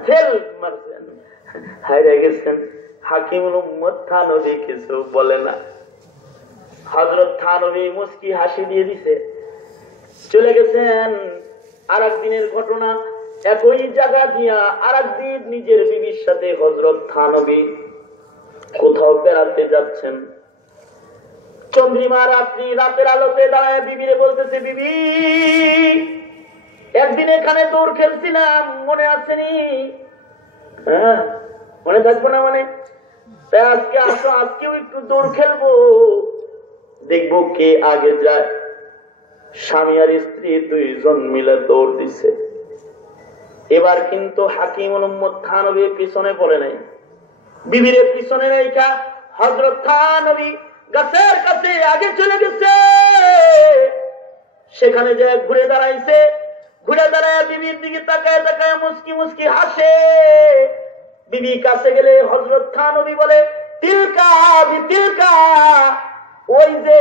ফেল মারছেন, হাইরে গেছেন। হাকিম মোহাম্মদ থানভী কিছু বলে না। হযরত থানভী মুস্কি হাসি দিয়ে দিছে, চলে গেছেন। আর একদিনের ঘটনা, একই জায়গা দিয়া আর একদিন নিজের বিবির সাথে হযরত থানভী কোথাও বেড়াতে যাচ্ছেন। চন্দ্রিমা রাত্রি, রাতের আলোতে দাঁড়ায় বিবিরে বলতেছে, বিবি একদিন এখানে দৌড় খেলছিলাম, মনে আসেনি? হ্যাঁ মনে থাকবো না মানে? তাই আজকে আসো, আজকেও একটু দৌড় খেলবো, দেখবো কে আগে যায়। স্বামী আর স্ত্রী দুইজন মিলে দৌড় দিছে। এবার কিন্তু হাকিম মোহাম্মদ থানভী পিছনে পড়ে নাই, বিবিরে পিছনে রেখা হযরত থানভী গাছের কাছে আগে চলে গেছে। সেখানে যে ঘুরে দাঁড়াইছে, ঘুরে দাঁড়ায় বিবির দিকে তাকায় তাকায় মুস্কি মুস্কি হাসে। বিবি কাছে গেলে হযরত থানভী বলে, তিলকা বিতিলকা, ওই যে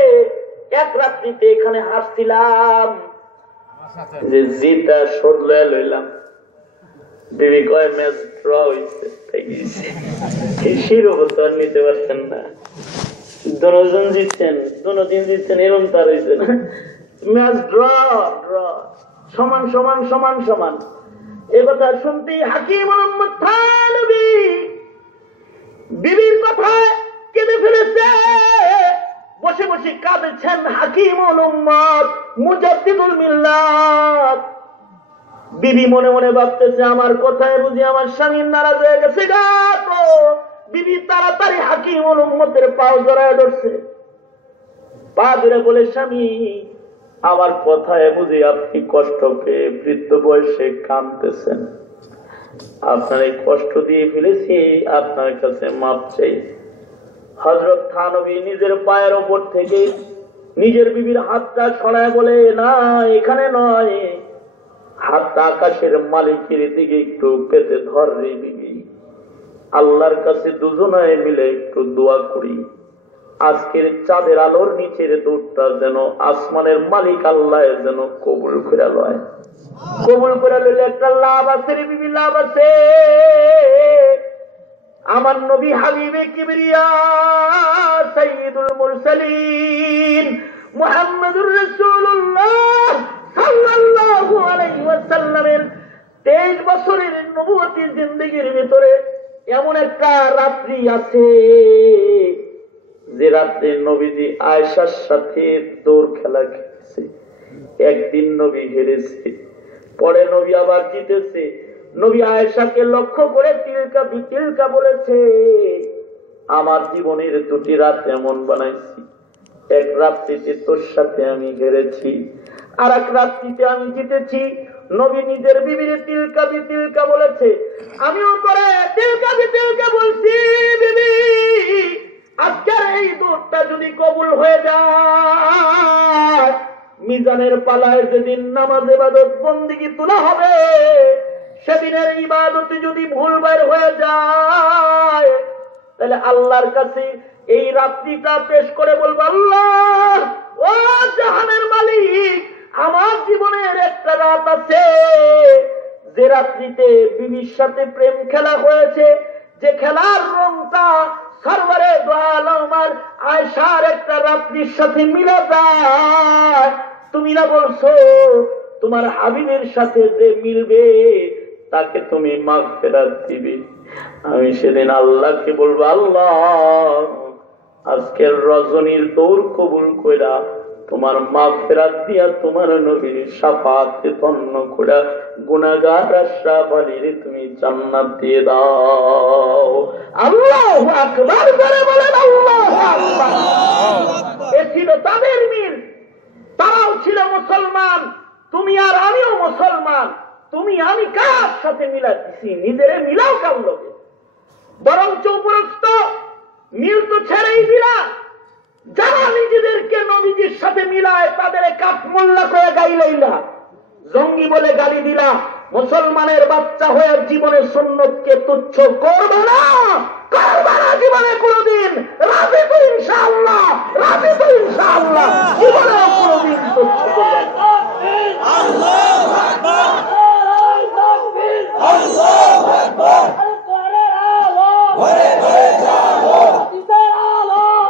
এক রাত্রিতে এখানে হাসছিলাম, যে জিতা শোধ লইলাম। বিবি কয় ম্যাচ ড্র হইছে, শিরোপা নিতে পারছেন না, দুজন জিতছেন, দুদিন জিতছেন, এরকম তার হয়েছে না। ম্যাচ ড্র ড্র, সমান সমান সমান সমান। এ কথা শুনতেই হাকিম মোহাম্মদ থানভী বিবির কথায় কেঁদে ফেলেছে। বসে বসে কাঁদছেন হাকিম মোহাম্মদ মুজাদ্দিদুল মিল্লাত। বিবি মনে মনে ভাবতেছে, আমার কথায় বুঝি আমার স্বামী নারাজ হয়ে গেছে গা। তো বিবি তাড়াতাড়ি হাকিম মোহাম্মদের পাও জড়ায় ধরছে, পা ধরে বলে, স্বামী আমার কথায় বুঝি আপনি কষ্ট পেয়ে বৃদ্ধ বয়সে কাঁদতেছেন, আপনার এই কষ্ট দিয়ে ফেলেছি, আপনার কাছে মাপ চাই। হযরত থানভী নিজের পায়ের ওপর থেকে নিজের বিবির হাতটা সরায় বলে, না এখানে নয়, হাতটা আকাশের মালিকের দিকে একটু পেতে ধর রে বিবি, আল্লাহর কাছে দুজনায় মিলে একটু দোয়া করি, আজকের চাঁদের আলোর নিচের দুধটা যেন আসমানের মালিক আল্লাহ যেন কবুল করে লয়। কবুল করে লইলে একটা লাভ আছে রে বিবি, লাভ আছে। আমার নবী হাবিবে কিবরিয়া সাইয়্যিদুল মুরসালিন মুহাম্মদুর রাসূলুল্লাহ সাল্লাল্লাহু আলাইহি ওয়াসাল্লামের 23 বছরের নবুয়তের জিন্দেগির ভিতরে এমন একটা রাত্রি আছে যে রাত্রে নবীজি আয়েশার সাথে দৌড় খেলা খেলেছে। একদিন নবী হেরেছে, পরে নবী আবার জিতেছে। নবী আয়েশাকে লক্ষ্য করে তিলকা বিতিলকা বলেছে, আমার জীবনের 2টি রাত এমন বানাইছি, এক রাত্রিতে তোর সাথে আমি হেরেছি, আর এক রাত্রিতে আমি জিতেছি। নবী নিজের বিবির তিলকা বিতিলকা বলেছে, আমিও করে তিলকা বিতিলকা বলছি। বিবি আজকের এই দৌড়টা যদি কবুল হয়ে যায়, মিজানের পালায় যেদিন নামাজ ইবাদত বন্দেগী তোলা হবে, সেদিনের ইবাদতে যদি ভুল বের হয়ে যায়, তাহলে আল্লাহর কাছে এই রাত্রিটা পেশ করে বলবো, আল্লাহ ও জাহানের মালিক, আমার জীবনের একটা রাত আছে যে রাত্রিতে বিবির সাথে প্রেম খেলা হয়েছে, যে খেলার রংটা সরওয়ারে দো আলম আর আয়েশার একটা রাত্রির সাথে মিলে যায়। তুমি না বলছো তোমার হাবিবের সাথে যে মিলবে তাকে তুমি মাগফিরাত দিবে। আমি সেদিন আল্লাহকে বলবো, আল্লাহ আজকের রজনীর দৌড় কবুল কইরা তোমার মাগফিরাত দিয়া তোমার নবীর শাফাআতে ধন্য কইরা গুনাহগার আশরাফ আলীর তুমি জান্নাত দিয়ে দাও। আল্লাহু আকবার করে বলেন আল্লাহু আকবার। এ ছিল তাদের মিল। তারাও ছিল মুসলমান, তুমি আর আমিও মুসলমান। তুমি আমি কার সাথে মিলাচ্ছি? নিজেরে মিলাও কার লোকে? বরঞ্চ উপরস্ত মিল তো ছেড়েই দিলা। যারা নিজেদেরকে নবীজির সাথে মিলায় তাদের কাঠমোল্লা করে গাইলেই না, জঙ্গি বলে গালি দিলা। মুসলমানের বাচ্চা হয়ে জীবনে সুন্নতকে তুচ্ছ করবে না, করবে না জীবনে কোনদিন। রাজি তো ইনশাআল্লাহ, রাজি তো ইনশাআল্লাহ, জীবনে কোনদিন তুচ্ছ করবে না। আল্লাহু আকবার, আল্লাহু আকবার। ঘরে ঘরে যাবো,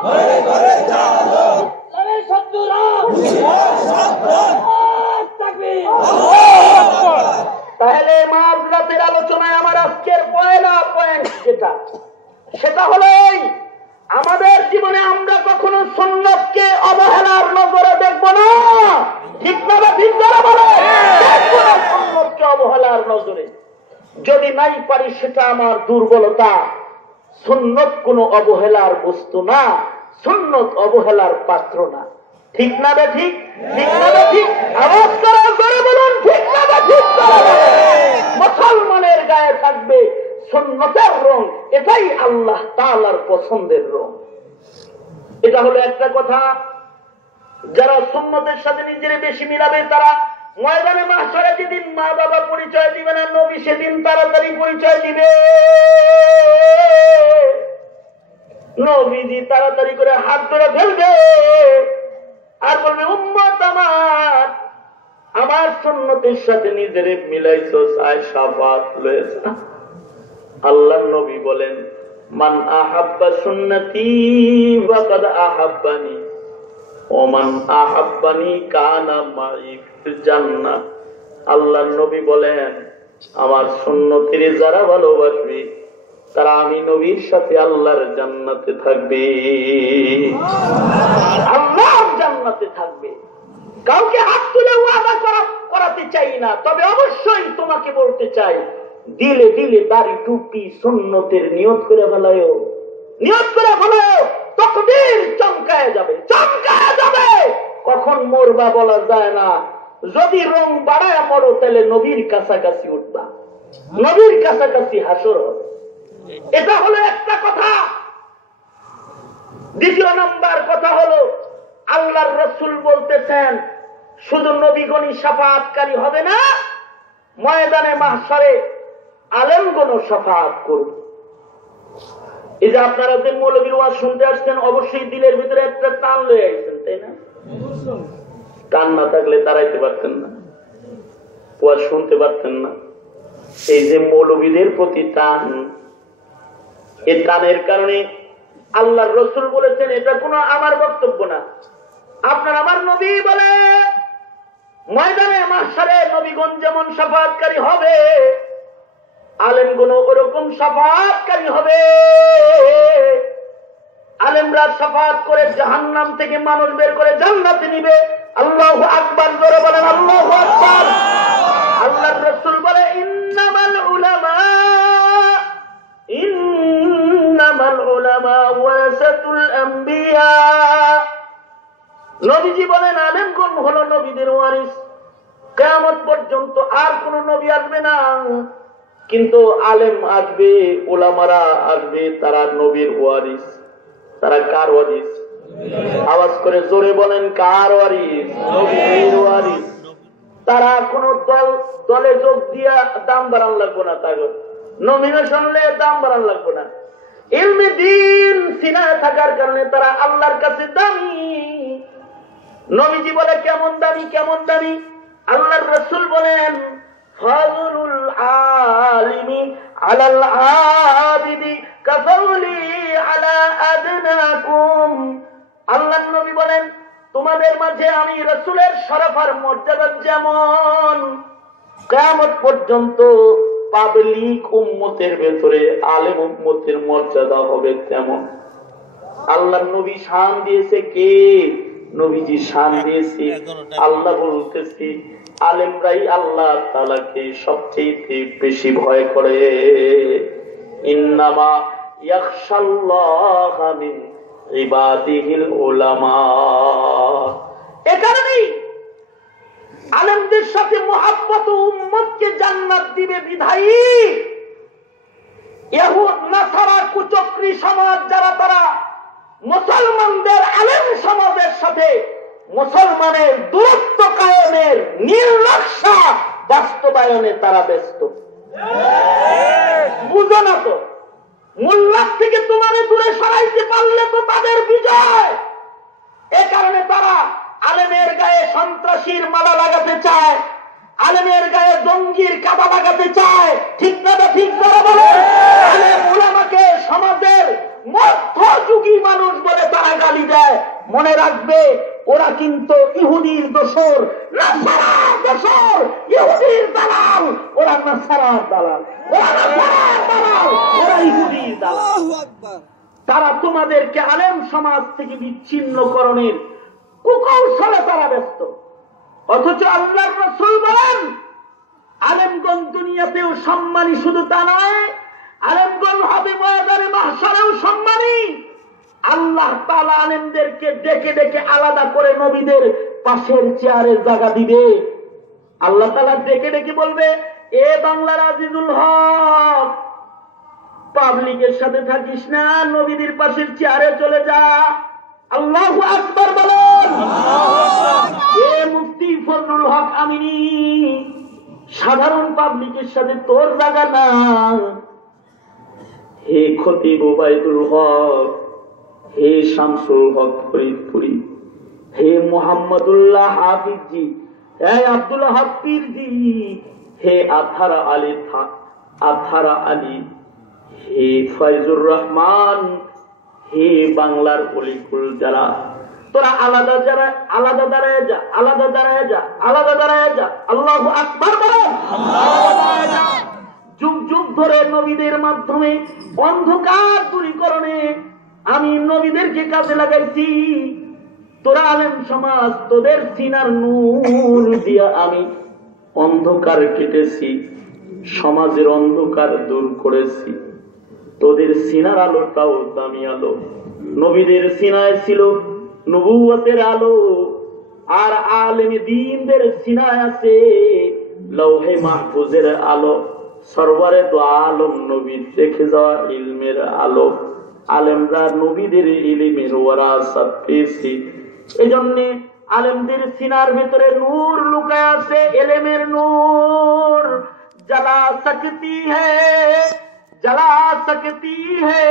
ঘরে ঘরে যাবো, তাহলে মাঝরাতের আলোচনায় আমার আজকের পয়লা পয়েন্ট সেটা হলো আমাদের জীবনে আমরা কখনো সুন্নতকে অবহেলার নজরে দেখবো না। ঠিক না? ঠিক করে বলে সুন্নতকে অবহেলার নজরে যদি নাই পারি সেটা আমার দুর্বলতা। সুন্নত কোনো অবহেলার বস্তু না, সুন্নত অবহেলার পাত্র না। ঠিক না বে ঠিক? ঠিক না বে ঠিক? আওয়াজ করে বলুন ঠিক না বে ঠিক? মুসলমানের গায়ে থাকবে সুন্নতের রং, এটাই আল্লাহ তাআলার পছন্দের রং। এটা হলো একটা কথা। যারা সুন্নতের সাথে নিজের বেশি মিলাবে তারা ময়দানে মাহশরে যেদিন মা বাবা পরিচয় দিবে না, নবী সেদিন তাড়াতাড়ি পরিচয় দিবে। নবীজি তাড়াতাড়ি করে হাত ধরে ফেলবে আর বলবে, উম্মত আমার সুন্নতের সাথে নিজের মিলাইছো, চাই শাফাত লয়েছে। আল্লাহর নবী বলেন, মান আহাব্বা সুন্নতি ফাকাদ আহাব্বানি ওয়া মান আহাব্বানি কানা মাই ফিল জান্নাহ। আল্লাহর নবী বলেন, আমার সুন্নতির যারা ভালোবাসবে তারা আমি নবীর সাথে আল্লাহর জান্নাতে থাকবে, আল্লাহর জান্নাতে থাকবে। কাউকে হাত তুলে ওয়াদা করাতে চাই না, তবে অবশ্যই তোমাকে বলতে চাই, দিলে দিলে দাড়ি টুপি সুন্নতের নিয়ত করে ফেলায়, নিয়ত করে ফেলায়, তকদীর চমকায় যাবে, চমকায় যাবে। কখন মরবা বলা যায় না। যদি রং বাড়ায় মরো তাহলে নবীর কাছাকাছি উঠবা, নবীর কাছাকাছি হাসর হবে। এটা হলো একটা কথা। দ্বিতীয় নাম্বার কথা হলো, আল্লাহর রাসূল বলতেছেন শুধু নবীগণই শাফাআতকারী হবে না, ময়দানে মাহশরে আলেমগণও শাফাআত করবে। এই যে আপনারা যে মৌলবীর ওয়াজ শুনতে আসছেন, অবশ্যই দিলের ভিতরে একটা টান লয়ে আইছেন, তাই না? টান না থাকলে দাঁড়াইতে পারতেন না, ওয়াজ শুনতে পারতেন না। এই যে মৌলবীদের প্রতি টান, এই টানের কারণে আল্লাহর রাসূল বলেছেন, এটা কোনো আমার বক্তব্য না, আপনার আমার নবী বলে, ময়দানে মাহশরে নবীগণ যেমন শাফাআতকারী হবে, আলেমগণ ওরকম শাফাআতকারী হবে। আলেমরা শাফাআত করে জাহান্নাম থেকে মানুষ বের করে জান্নাতে নিবে। আল্লাহু আকবার জোরে বলেন আল্লাহু আকবার। আল্লাহর রাসূল বলে, ইন্নামাল উলামা ওয়ারাসাতুল আম্বিয়া। নবীজি বলেন, আলেমগণ হলো নবীদের ওয়ারিস। কিয়ামত পর্যন্ত আর কোন নবী আসবে না, কিন্তু আলেম আসবে, উলামারা আসবে, তারা নবীর ওয়ারিস। তারা কার ওয়ারিস? আওয়াজ করে জোরে বলেন, কার ওয়ারিস? নবীর ওয়ারিস। তারা কোন দলে যোগ দিয়া দাম বাড়ান লাগবে না, তাই নমিনেশন লে দাম বাড়ান লাগবে না। ইলমে দ্বীন সিনায় থাকার কারণে তারা আল্লাহর কাছে দামি। নবীজি বলে, কেমন দামি, কেমন দামি? আল্লাহর রাসূল বলেন, ফাযলুল আলিমি আলাল আবিদি কাফাউলি আলা আদনাকুম। আল্লাহর নবী বলেন, তোমার তোমাদের মাঝে আমি রাসূলের শরফার মর্যাদা যেমন কিয়ামত পর্যন্ত পাবলিক উম্মতের ভেতরে আলেম উম্মতের মর্যাদা হবে তেমন। আল্লাহ নবী শান দিয়েছে কে? নবীজি শান দিয়েছে। আল্লাহ বলতেছি আলেমরাই আল্লাহ তাআলাকে সবচেয়ে বেশি ভয় করে। ইন্নামা ইয়াখশাল্লাহা মিন ইবাদিহিল উলামা। এ কারণেই আলেমদের সাথে মুহাব্বত ও উম্মতকে জান্নাত দিবে বিধায়ী ইহুদ নাসারা কুচক্রী সমাজ যারা তারা মুসলমানদের আলেম সমাজের সাথে মুসলমানের দূরত্ব কায়েমের নির্লক্ষ্য বাস্তবায়নে তারা ব্যস্ত। বুঝো না তো, মোল্লার থেকে তোমারে দূরে সরাইতে পারলে তো তাদের বিজয়। এ কারণে তারা আলেমের গায়ে সন্ত্রাসীর মালা লাগাতে চায়, আলেমের গায়ে জঙ্গির কাদা লাগাতে চায়। ঠিক না? ঠিক যারা বলে আলেম উলামাকে সমাজের মধ্যযুগী মানুষ বলে তারা গালি দেয়। মনে রাখবে ওরা কিন্তু ইহুদির দোসর, নাসারার দোসর, ইহুদির দালাল। ওরা নাসারার দালাল, ওরা নাসারার দালাল, ওরা ইহুদির দালাল। তারা তোমাদেরকে আলেম সমাজ থেকে বিচ্ছিন্নকরণের কুকৌশলে তারা ব্যস্ত। অথচ আল্লাহর রাসূল বলেন আলেমগণ দুনিয়াতেও সম্মানী, শুধু তা নয় আলেমগণ হবে ময়দানে মাহশারেও সম্মানী। আল্লাহ তাআলা আলেমদেরকে ডেকে ডেকে আলাদা করে নবীদের পাশের চেয়ারে জায়গা দিবে। আল্লাহ তাআলা ডেকে ডেকে বলবে, এ বাংলার আজিজুল হক, পাবলিকের সাথে থাকিস না, নবীদের পাশের চেয়ারে চলে যা। আল্লাহু আকবার বলেন। এ মুফতি ফজলুল হক আমিনী, সাধারণ পাবলিকের সাথে তোর জায়গা না। হে খতিব ওবায়দুল হক, হে শামসুল হক ফরিদপুরি, হে মোহাম্মদুল্লাহ হাফিজি, হে আব্দুল হক পীরজি, হে আথারা আলী, হে ফয়জুর রহমান, হে বাংলার অলিকুল যারা, তোরা আলাদা যারা আলাদা দাঁড়ায় যা, আলাদা দাঁড়ায় যা, আলাদা দাঁড়ায় যা। আল্লাহু আকবার বলেন। যুগ যুগ ধরে নবীদের মাধ্যমে অন্ধকার দূরীকরণে আমি নবীদেরকে কাজে লাগাইছি। তোরা আলেম সমাজ, তোদের সিনার নূর দিয়া আমি অন্ধকার কেটেছি, সমাজের অন্ধকার দূর করেছি। তোদের সিনার আলোটাও দামি আলো। নবীদের সিনায় ছিল নবুয়তের আলো, আর আলেম দ্বীনদের সিনায় আছে লৌহে মাহফুজের আলো, সরওয়ারে দো আলম নবী দেখে যাওয়া ইলমের আলো। আলেমরা নবীদের ইলমের ওয়ারাসাত পেয়েছে। এজন্য আলেমদের সিনার ভিতরে নূর লুকায় আছে, ইলমের নূর। জ্বালা सकती है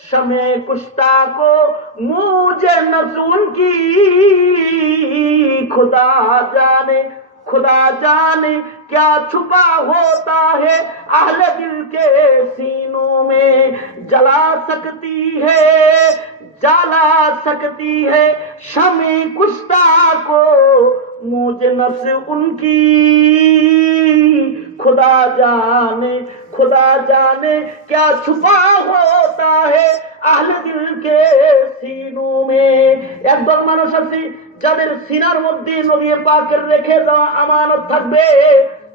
शमे कुश्ता को मुझे नसून की। खुदा जाने क्या छुपा होता है अहले दिल के सीनों में। जला सकती है शमे कुश्ता को मुझे नफ्स उनकी। खुदा जाने क्या छुपा होता है আহলে দিল কে সিনু মে। একদল মানুষ আছে যাদের সিনার মধ্যে নবী পাকের রেখে দেওয়া আমানত থাকবে।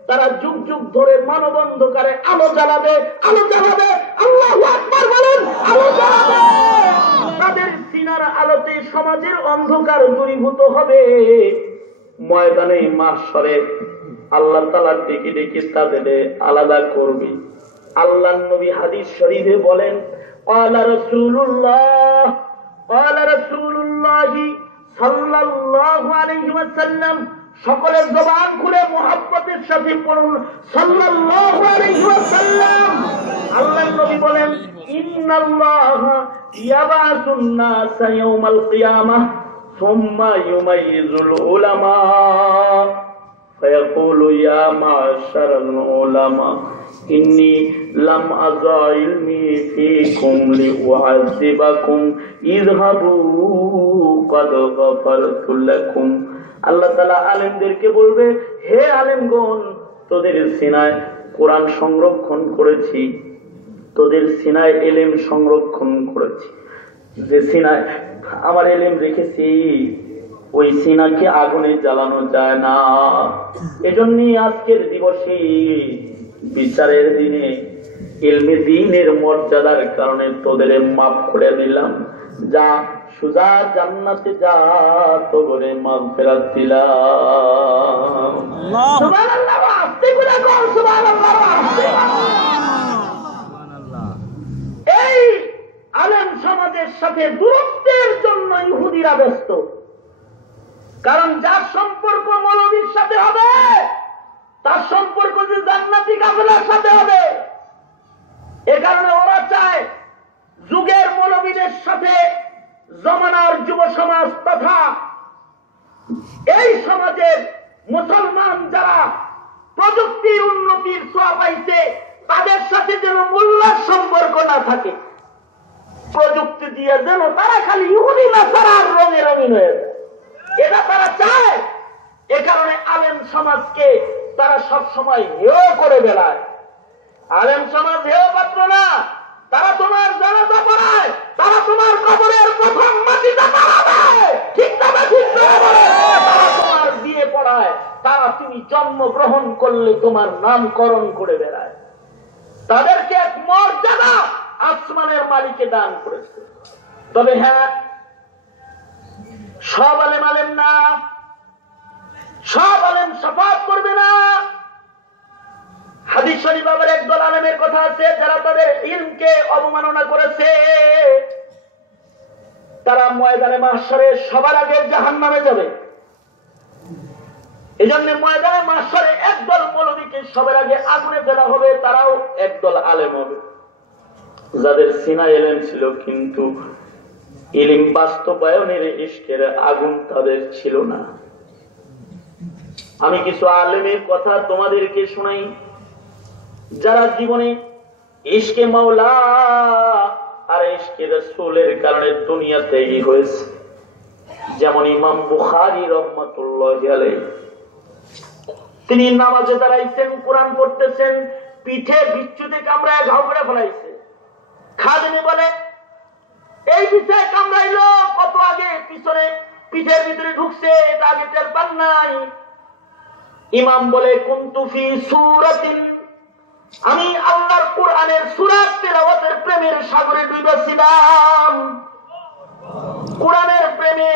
তারা যুগ যুগ ধরে মানব অন্ধকারে আলো জ্বালাবে, আলো জ্বালাবে। আল্লাহু আকবার বলেন, আলো জ্বালাবে। তাদের সিনার আলোতে সমাজের অন্ধকার দূরীভূত হবে। ময়দানে মাহশরে আল্লাহ তাআলা ডেকে ডেকে তাদের আলাদা করবে। আল্লাহর নবী হাদিস শরীফে বলেন, قال رسول الله সাল্লাল্লাহু আলাইহি ওয়াসাল্লাম। সকলের জবান খুলে মুহাব্বতের সাথে পড়ুন সাল্লাল্লাহু আলাইহি ওয়াসাল্লাম। আল্লাহর নবী বলেন, ইন্নাল্লাহা ইয়াবাসুন নাসা ইয়াউমাল কিয়ামাহ সুম্মা ইউমাইয়িজুল উলামা فيقول يا معشر العلماء إني لم أضع علمي فيكم لأعذبكم اذهبوا قد غفرت لكم। আল্লাহ তাআলা আলেমদেরকে বলবে, হে আলেমগণ, তোদের সিনায় কোরআন সংরক্ষণ করেছি, তোদের সিনায় ইলম সংরক্ষণ করেছি। যে সিনায় আমার ইলম রেখেছি ওই সিনাকে আগুনে জ্বালানো যায় না। এজন্যই আজকের দিবসে বিচারের দিনে ইলমে দ্বীনের মর্যাদার কারণে তোদের মাফ করে দিলাম। যা সুজা জান্নাতে যা, তোরে মাগফিরাত দিলাম। সুবহানাল্লাহ, আস্তে করে বল সুবহানাল্লাহ। এই আলেম সমাজের সাথে দূরত্বের জন্য ইহুদিরা ব্যস্ত। কারণ যার সম্পর্ক মৌলবীর সাথে হবে, তার সম্পর্ক যে জান্নাতি কাফেলার সাথে হবে। এ কারণে ওরা চায় যুগের মৌলবীদের সাথে জমানার যুব সমাজ তথা এই সমাজের মুসলমান যারা প্রযুক্তির উন্নতির ছোঁয়া পাইছে তাদের সাথে যেন মোল্লার সম্পর্ক না থাকে। প্রযুক্তি দিয়ে যেন তারা খালি ইহুদি নাসারার রঙে রঙিন হয়ে যায়, এটা তারা চায়। এ কারণে আলেম সমাজকে তারা সব সময় হেয় করে বেড়ায়। আলেম সমাজ হেয় পাত্র না, তারা তোমার জানাজা পড়ায়, তারা তোমার কবরের প্রথম মাটিটা পাড়াবে, ঠিক না? ঠিক তারা তোমার বিয়ে পড়ায়, তারা তুমি জন্মগ্রহণ করলে তোমার নামকরণ করে বেড়ায়। তাদেরকে এক মর্যাদা আসমানের মালিকে দান করেছে। তবে হ্যাঁ, সব আলেম আলেম না, সব আলেম শাফাত করবে না। হাদিস শরীফ আবার একদল আলেমের কথা আছে যারা তাদের ইলমকে অবমাননা করেছে, তারা ময়দানে মাহশরে সবার আগে জাহান্নামে যাবে। এই জন্য ময়দানে মাহশরে একদল মৌলবীকে সবার আগে আগুনে ফেলা হবে, তারাও একদল আলেম হবে যাদের সিনা ইলম ছিল, কিন্তু ইলম বাস্তবায়নের ইশকের আগুন তাদের ছিল না। আমি কিছু আলেমের কথা তোমাদেরকে শোনাই যারা জীবনে ইশকে মাওলা আর ইশকে রাসূলের কারণে দুনিয়াতে হয়েছে। যেমন ইমাম বুখারী রাহমাতুল্লাহি আলাইহি, তিনি নামাজে দাঁড়াইছেন, কোরআন পড়তেছেন, পিঠে বিচ্ছুতে কামড়ায় ঘাও করে ফেলাইছে। খাদেমে বলে, এই পিঠে কামড়াইলো কত আগে, পিছনে পিঠের ভিতরে ঢুকছে, এটা আগে টের পান নাই। ইমাম বলে, কুনতু ফি সূরাতিন, আমি আল্লাহর কোরআনের সূরা তেলাওয়াতের প্রেমের সাগরে ডুবেছিলাম। কোরআনের প্রেমে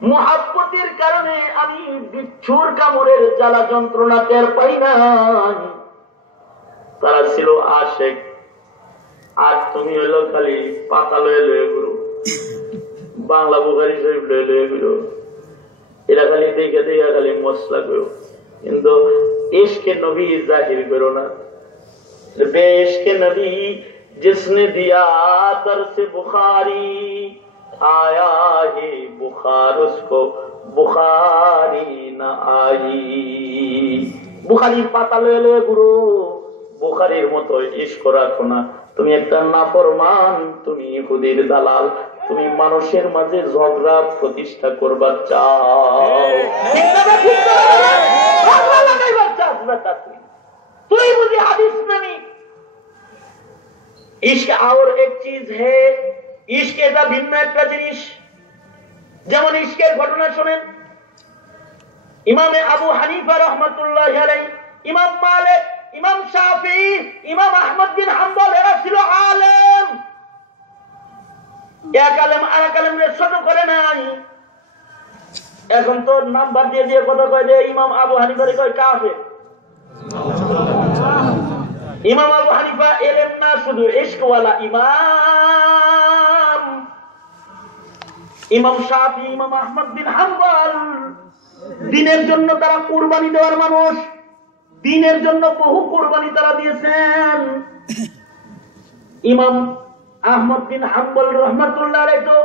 মুহাব্বতের কারণে আমি বিচ্ছুর কামড়ের জ্বালা যন্ত্রণা টের পাই নাই। তারা ছিল আশেক, আর তুমি হইলো খালি পাতা লয়ে লয়ে গুরু, বাংলা বুখারী শরীফ লয়ে লয়ে গুরু, এরা খালি দেখে দেখে খালি মশলা করো, কিন্তু इश्क नबी जाहिर करो ना। बेइश्क नबी जिसने दिया दर्स बुखारी, आया ही बुखार उसको बुखारी न आई। बुखारीर पाता लয়ে লয়ে গুরু, বুখারীর মতো ইশক রাখো না। তুমি একটা নাফরমান, তুমি ইহুদির দালাল, তুমি মানুষের মাঝে ঝগড়া প্রতিষ্ঠা করবা চাও। তুই বুঝি হাদিস নামি। इश्क और एक चीज है, इश्क এটা ভিন্ন একটা জিনিস। যেমন ইশকের ঘটনা শুনেন, ইমামে আবু হানিফা রাহমাতুল্লাহি আলাইহি, ইমাম মালিক, ইমাম শাফিঈ, ইমাম আহমদ বিন হাম্বল এরা ছিল আলেম। এক আলেম আরেক আলেমের ছোট করে নাই। এখন তো নাম্বার দিয়ে দিয়ে কথা কয় যে ইমাম আবু হানিফারে কয় কাফের। ইমাম আবু হানিফা এলেম না, শুধু ইশকওয়ালা ইমাম। ইমাম শাফিঈ, ইমাম আহমদ বিন হাম্বল দ্বীনের জন্য তারা কুরবানি দেওয়ার মানুষ, দ্বীনের জন্য বহু কুরবানি তারা দিয়েছেন। ইমাম আহমদ বিন হাম্বল রাহমাতুল্লাহ আলাইহি তো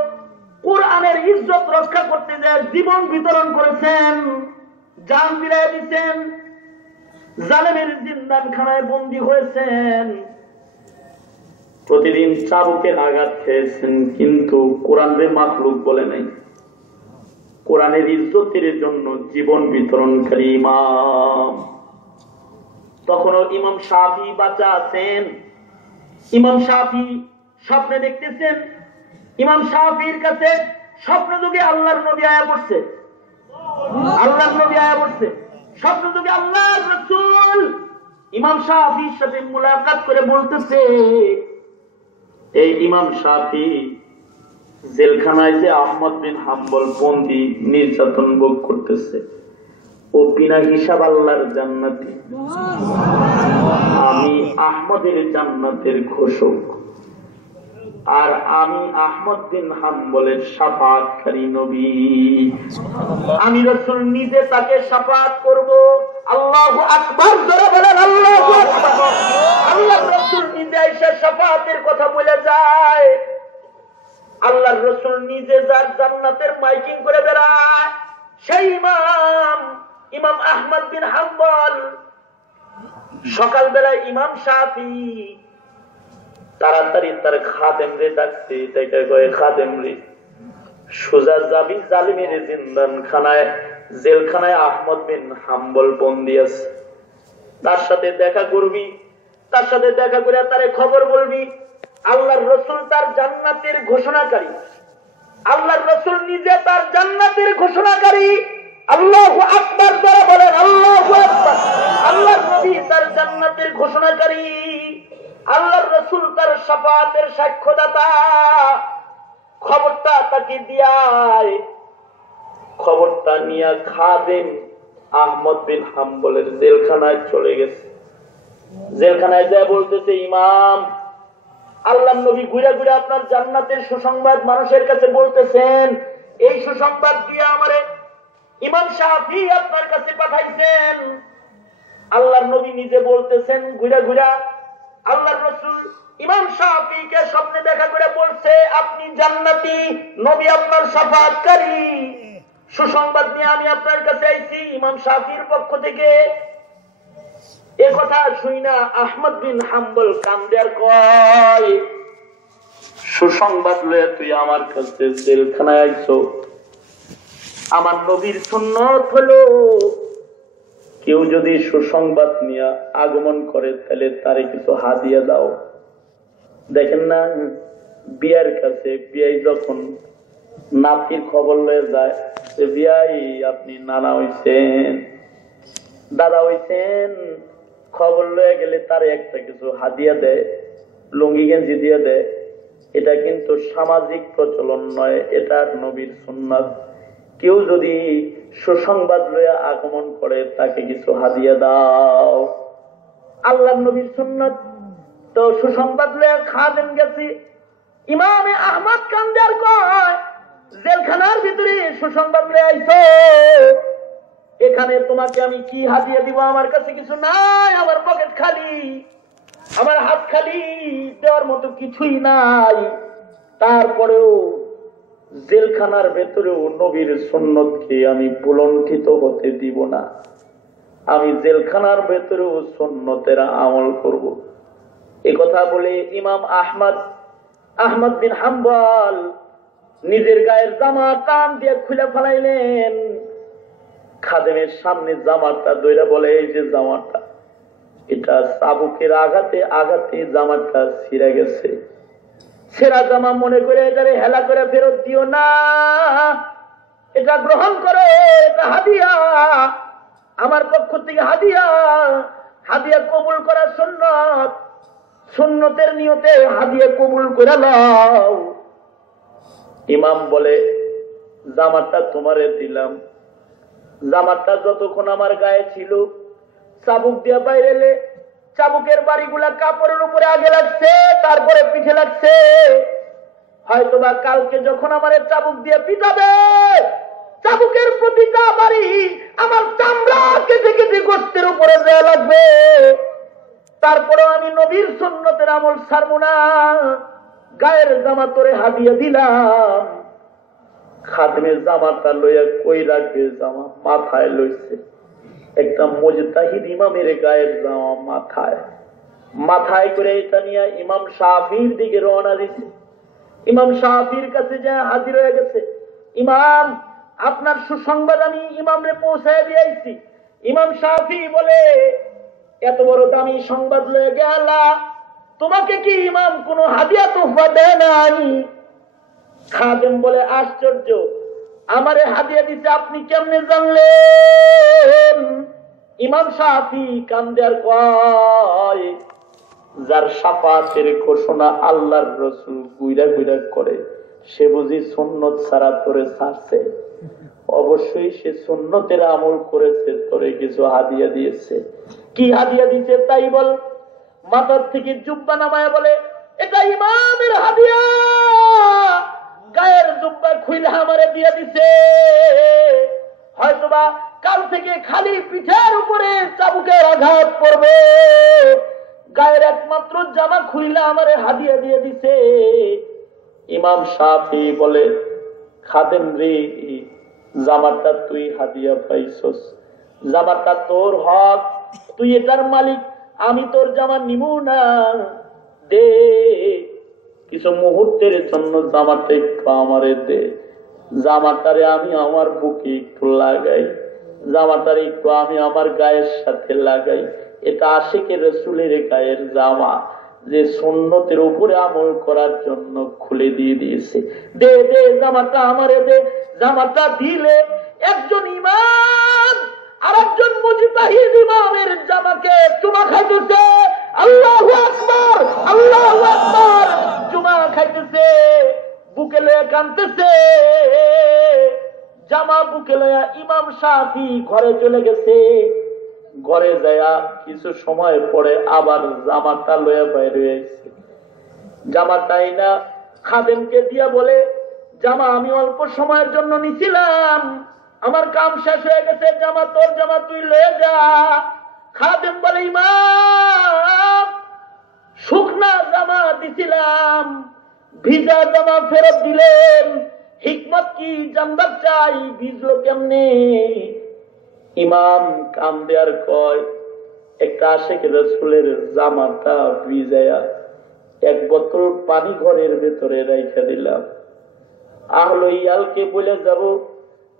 কুরআনের ইজ্জত রক্ষা করতে যে জীবন বিতরণ করেছেন, জান ফিরিয়ে দিয়েছেন, জালেমের জিন্দানখানায় বন্দী হয়েছেন, প্রতিদিন চাবুকের আঘাত খেয়েছেন, কিন্তু কোরআনের মাখলুক বলে নাই। কোরআনের ইজ্জতের জন্য জীবন বিতরণকারী ইমাম। তখনও ইমাম শাফি বাঁচা আছেন। ইমাম শাফি স্বপ্নে দেখতেছেন, ইমাম শাফির কাছে স্বপ্ন যুগে আল্লাহর নবী আয়া পড়ছে, আল্লাহর নবী আয়া পড়ছে স্বপ্ন যুগে আল্লাহর রাসূল ইমাম শাফির সাথে মুলাকাত করে বলতেছে, এই ইমাম শাফি জেলখানায় যে আহমদ বিন হাম্বল বন্দী নির্যাতন ভোগ করতেছে, ও বিনা হিসাব আল্লাহর জান্নাতি, আমি আহমদের জান্নাতের ঘোষক, আর আমি আহমদ বিন হাম্বলের শাফাআতকারী নবী। আমি রাসূল নিজে তাকে শাফাআত করব। আল্লাহু আকবার, জোরে বলেন আল্লাহু আকবার। আল্লাহর রাসূল নিজে এসে শাফাআতের কথা বলে যায়। আল্লাহর রাসূল নিজে যার জান্নাতের মাইকিং করে বেড়ায়, সেই ইমাম আহমদ বিন হাম্বল সকালবেলায় ইমাম শাফি তাড়াতাড়ি তার খাদেম রে ডাকছে, তাকে কয়ে খাদেম রে, সোজা যাবি জালিমের জিন্দান খানায়, জেলখানায় আহমদ বিন হাম্বল বন্দী আছে, তার সাথে দেখা করবি, তার সাথে দেখা করে তারে খবর বলবি। আল্লাহর রাসূল তার জান্নাতের ঘোষণাকারী, আল্লাহর রাসূল নিজে তার জান্নাতের ঘোষণাকারী। আল্লাহু আকবার, যারা বলেন আল্লাহু আকবার। আল্লাহর নবী তার জান্নাতের ঘোষণাকারী, আল্লাহর রাসূল তার শাফাআতের সাক্ষ্যদাতা। খবরটা তাকে দিয়ায়, খবরটা নিয়ে খাদেম আহমদ বিন হাম্বলের জেলখানায় চলে গেছে। জেলখানায় যা বলতেছে, ইমাম, আল্লাহর নবী ঘুরে ঘুরে আপনার জান্নাতের সুসংবাদ মানুষের কাছে বলতেছেন, এই সুসংবাদ দিয়ে আমারে ইমাম শাফি আপনার কাছে পাঠাইছেন। আল্লাহর নবী নিজে বলতেছেন, ঘুরে ঘুরে আল্লাহর রাসূল ইমাম শাফিকে স্বপ্নে দেখা করে বলছে, আপনি জান্নাতি, নবী আপনার শাফাআতকারী। সুসংবাদ নিয়ে আমি আপনার কাছে আইছি ইমাম শাফির পক্ষ থেকে। এ কথা শুই না আহমদ বিন হাম্বল কান্দে আর কয়, সুসংবাদ লয়ে তুই আমার কাছে জেলখানায় আইছো। আমার নবীর সুন্নত হলো, কেউ যদি সুসংবাদ নিয়ে আগমন করে তাহলে তারে কিছু হাদিয়া দাও। দেখেন না, বিয়ার কাছে বিয়াই যখন নাতির খবর লয়ে যায়, যে বিয়াই আপনি নানা হইছেন, দাদা হইছেন, খবর লয়ে গেলে তার একটা কিছু হাদিয়া দেয়, লুঙ্গি গেঞ্জি দিয়ে দেয়। এটা কিন্তু সামাজিক প্রচলন নয়, এটা নবীর সুন্নাত। কেউ যদি সুসংবাদ লইয়া আগমন করে তাকে কিছু হাদিয়া দাও। আল্লাহর নবীর সুন্নাত। তো সুসংবাদ লইয়া খাদেম গেছি, ইমামে আহমদ কান্দার কয়, জেলখানার ভিতরে সুসংবাদ লইয়া আইছো, এখানে তোমাকে আমি কি হাদিয়া দিব? আমার কাছে কিছু নাই, আমার পকেট খালি, আমার হাত খালি, দেওয়ার মতো কিছুই নাই। তারপরেও জেলখানার ভেতরেও নবীর সুন্নতকে আমি বুলণ্ঠিত হতে দিব না। আমি জেলখানার ভেতরেও সুন্নতের আমল করব। এ কথা বলে ইমাম আহমদ বিন হাম্বল নিজের গায়ের জামা কান দিয়ে খুলে ফেলাইলেন। খাদেমের সামনে জামাটা দইরা বলে, এই যে জামাটা, এটা চাবুকের আঘাতে আঘাতে জামাটা ছিঁড়ে গেছে। ছেঁড়া জামা মনে করে এটারে হেলা করে ফেরত দিও না, এটা গ্রহণ করো, এটা হাদিয়া, আমার পক্ষ থেকে হাদিয়া। হাদিয়া কবুল করা সুন্নত, সুন্নতের নিয়তে হাদিয়া কবুল করে নাও। ইমাম বলে, জামাটা তোমারে দিলাম, জামাটা যতক্ষণ আমার গায়ে ছিল, চাবুক দিয়া বাইরে এলে চাবুকের বাড়িগুলা কাপড়ের উপরে আগে লাগছে, তারপরে পিঠে লাগছে। হয়তোবা কালকে যখন আমার চাবুক দিয়ে পিটাবে, চাবুকের প্রতিটা বাড়ি আমার চামড়া কেটে কেটে গোস্তের উপরে দেয়া লাগবে। তারপরে আমি নবীর সুন্নতের আমল ছাড়বো না, গায়ের জামা তোরে হাদিয়া দিলাম। খাদেমের জামাটা লইয়া কই রাখবে? জামা মাথায় লইছে। একটা মুজতাহিদ ইমামের গায়ের জামা মাথায় করে এটা নিয়ে ইমাম শাফির দিকে রওনা দিছে। ইমাম শাফির কাছে যা হাজির হয়ে গেছে। ইমাম, আপনার সুসংবাদ আমি ইমামরে পৌঁছায় দিয়েছি। ইমাম শাফি বলে, এত বড় দামি সংবাদ লয়ে গেলা, তোমাকে কি ইমাম কোনো হাদিয়া তোহফা দেয় নাই? খাদেম বলে, আশ্চর্য, আমারে হাদিয়া দিতে আপনি কেমনে জানলেন? ইমাম শাফি কান্দে আর কয়, যার শাফাতের ঘোষণা আল্লাহর রাসূল গুইরা গুইরা করে, সে বুঝি সুন্নত ছাড়া তোরে ছাড়ছে? অবশ্যই সে সুন্নতের আমল করেছে, তোরে কিছু হাদিয়া দিয়েছে। কি হাদিয়া দিয়েছে তাই বল। মাথার থেকে জুব্বা নামায় বলে, এটা ইমামের হাদিয়া। গায়ের জুব্বা খুইলে আমারে দিয়ে দিছে। হয়তোবা কাল থেকে খালি পিঠের উপরে চাবুকের আঘাত পড়বে। গায়ের একমাত্র জামা খুইলা আমারে হাদিয়া দিয়ে দিছে। ইমাম শাফি বলে, খাদেম রে, জামাটা তুই হাদিয়া পাইছস, জামাটা তোর হক, তুই এটার মালিক, আমি তোর জামা নিমু না, দে কিছু মুহূর্তের জন্য জামাটা একটু আমারে দে। জামাটারে আমি আমার বুকে একটু লাগাই, জামাটারে একটু আমি আমার গায়ের সাথে লাগাই। এটা আশিকের রাসূলের গায়ের জামা, যে সুন্নতের উপরে আমল করার জন্য খুলে দিয়ে দিয়েছে। দে দে জামাটা আমারে দে। জামাটা দিলে একজন ইমাম আর একজন মুজতাহিদ ইমামের জামাকে চুমা খাইতেছে। আল্লাহু আকবার, আল্লাহু আকবার। চুমা খাইতেছে, বুকে লয়ে কাঁদতেছে। জামা বুকে লয়া ইমাম শাফি ঘরে চলে গেছে। ঘরে যায়া কিছু সময় পরে আবার জামাটা লয়া বাইরে আইছে। জামাটাই না খাদেমকে দিয়া বলে, জামা আমি অল্প সময়ের জন্য নিছিলাম, আমার কাম শেষ হয়ে গেছে, জামা তোর জামা তুই লয়ে যা। খাদেম বলে, ইমাম শুকনা জামা দিছিলাম, ভিজা জামা ফেরত দিলেন, হিকমত কি জানবার চাই, ভিজলো কেমনে? ইমাম কান্দে আর কয়, একটা আশিক রাসূলের জামাটা ভিজায়া এক বোতল পানি ঘরের ভেতরে রাইখা দিলাম। আহলে ইয়ালকে বলে যাব,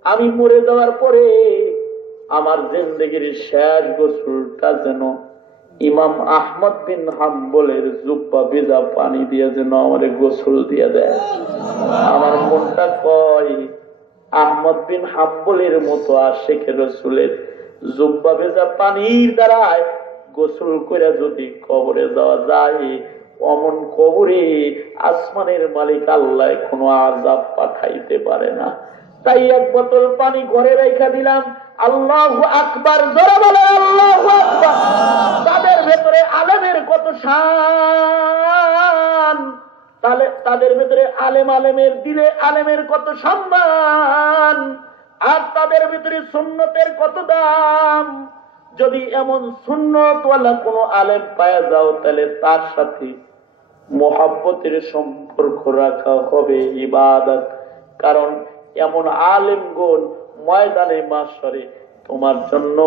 আমি মরে যাওয়ার পরে আমার জিন্দেগির শেষ গোসলটা যেন ইমাম আহমদ বিন হাম্বলের জুব্বা ভেজা পানি দিয়ে যেন আমারে গোসল দিয়ে দেয়। আমার মনটা কয়, আহমদ বিন হাম্বলের মতো আশিক রাসূলের জুব্বা ভেজা পানির দ্বারায় গোসল করে যদি কবরে যাওয়া যায়, অমন কবরে আসমানের মালিক আল্লাহ কোনো আযাব পাঠাইতে পারে না। তাই এক বোতল পানি ঘরে রেখে দিলাম। আল্লাহু আকবার, জোরে বলে আল্লাহু আকবার। তাদের ভেতরে আলেমের কত শান, তাদের ভেতরে আলেমের দিলে আলেমের কত সম্মান, আর তাদের ভিতরে সুন্নতের কত দাম। যদি এমন সুন্নতওয়ালা কোন আলেম পাওয়া যাও, তাহলে তার সাথে মোহাব্বতের সম্পর্ক রাখা হবে ইবাদত। কারণ এমন আলেমগণ ময়দানে মাশরে তোমার জন্য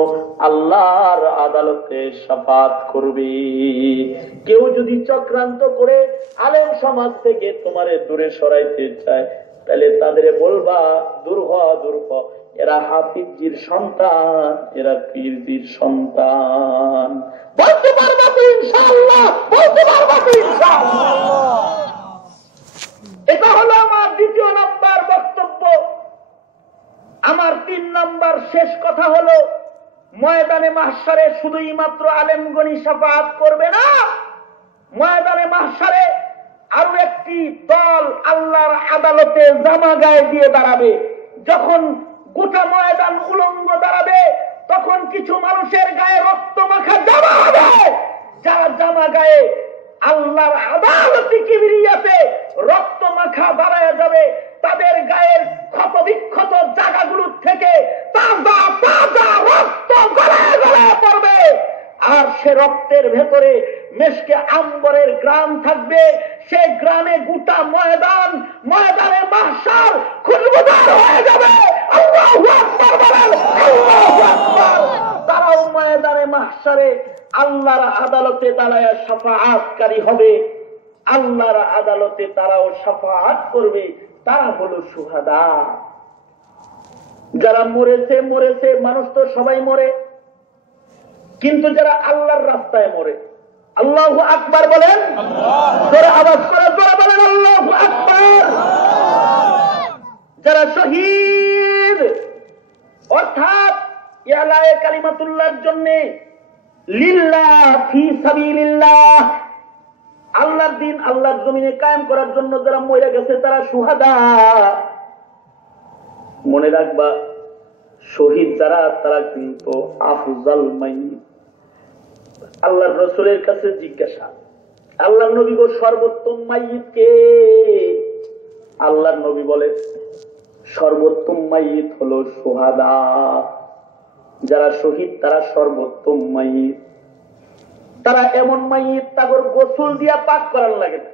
আল্লাহর আদালতে শাফাত করবে। কেউ যদি চক্রান্ত করে আলেম সমাজ থেকে তোমারে দূরে সরাইতে চায়, তাহলে তাদের বলবা, দূর হ, দূর হ, এরা হাফিজজির সন্তান, এরা পীরজির সন্তান। বলতে পারবা তো ইনশাআল্লাহ, বলতে পারবা তো ইনশাআল্লাহ। এটা হলো আমার দ্বিতীয় নাম্বার বক্তব্য। আমার 3 নাম্বার শেষ কথা হলো, ময়দানে মাহশারে শুধুই মাত্র আলেমগণই শাফাআত করবে না, ময়দানে মাহশারে আরো একটি দল আল্লাহর আদালতে জামা গায়ে দিয়ে দাঁড়াবে। যখন গোটা ময়দান উলঙ্গ দাঁড়াবে, তখন কিছু মানুষের গায়ে রক্ত মাখা জামা হবে। যারা জামা গায়ে আল্লাহর আদালতে কিবরিয়াতে রক্ত মাখা দাঁড়ায় যাবে, তাদের গায়ের ক্ষত বিক্ষত জায়গাগুলো থেকে তাজা তাজা রক্ত গড়ায় গড়ায় পড়বে। আর সে রক্তের ভেতরে মেশকে আম্বরের গ্রাম থাকবে। সে গ্রামে গোটা ময়দানে মাহশার খুশবুদার হয়ে যাবে। আল্লাহু আকবার বলেন, আল্লাহু আকবার। তারাও ময়দানে মাহশারে আল্লাহর আদালতে দাঁড়ায় শাফাআতকারী হবে। আল্লাহর আদালতে তারাও শাফাআত করবে। তারা হলো শুহাদা। যারা মরেছে মরেছে, মানুষ তো সবাই মরে, কিন্তু যারা আল্লাহর রাস্তায় মরে, আল্লাহু আকবার বলেন, জোরে আওয়াজ করে জোরে বলেন আল্লাহু আকবার। যারা শহীদ অর্থাৎ ইয়ালায়ে কালিমাতুল্লাহর জন্য, লিল্লাহ ফি সাবিলিল্লাহ, আল্লাহর দিন আল্লাহর জমিনে কায়েম করার জন্য যারা মরে গেছে তারা শুহাদা। মনে রাখবা, শহীদ যারা তারা কিন্তু আফজাল মাইয়িত। আল্লাহর রাসূলের কাছে জিজ্ঞাসা, আল্লাহর নবী গো সর্বোত্তম মাইয়িত কে? আল্লাহর নবী বলে সর্বোত্তম মাইয়িত হলো শুহাদা। যারা শহীদ তারা সর্বোত্তম মাইয়িত। তারা এমন মাইয়িত তাগর গোসল দিয়া পাক করার লাগে না।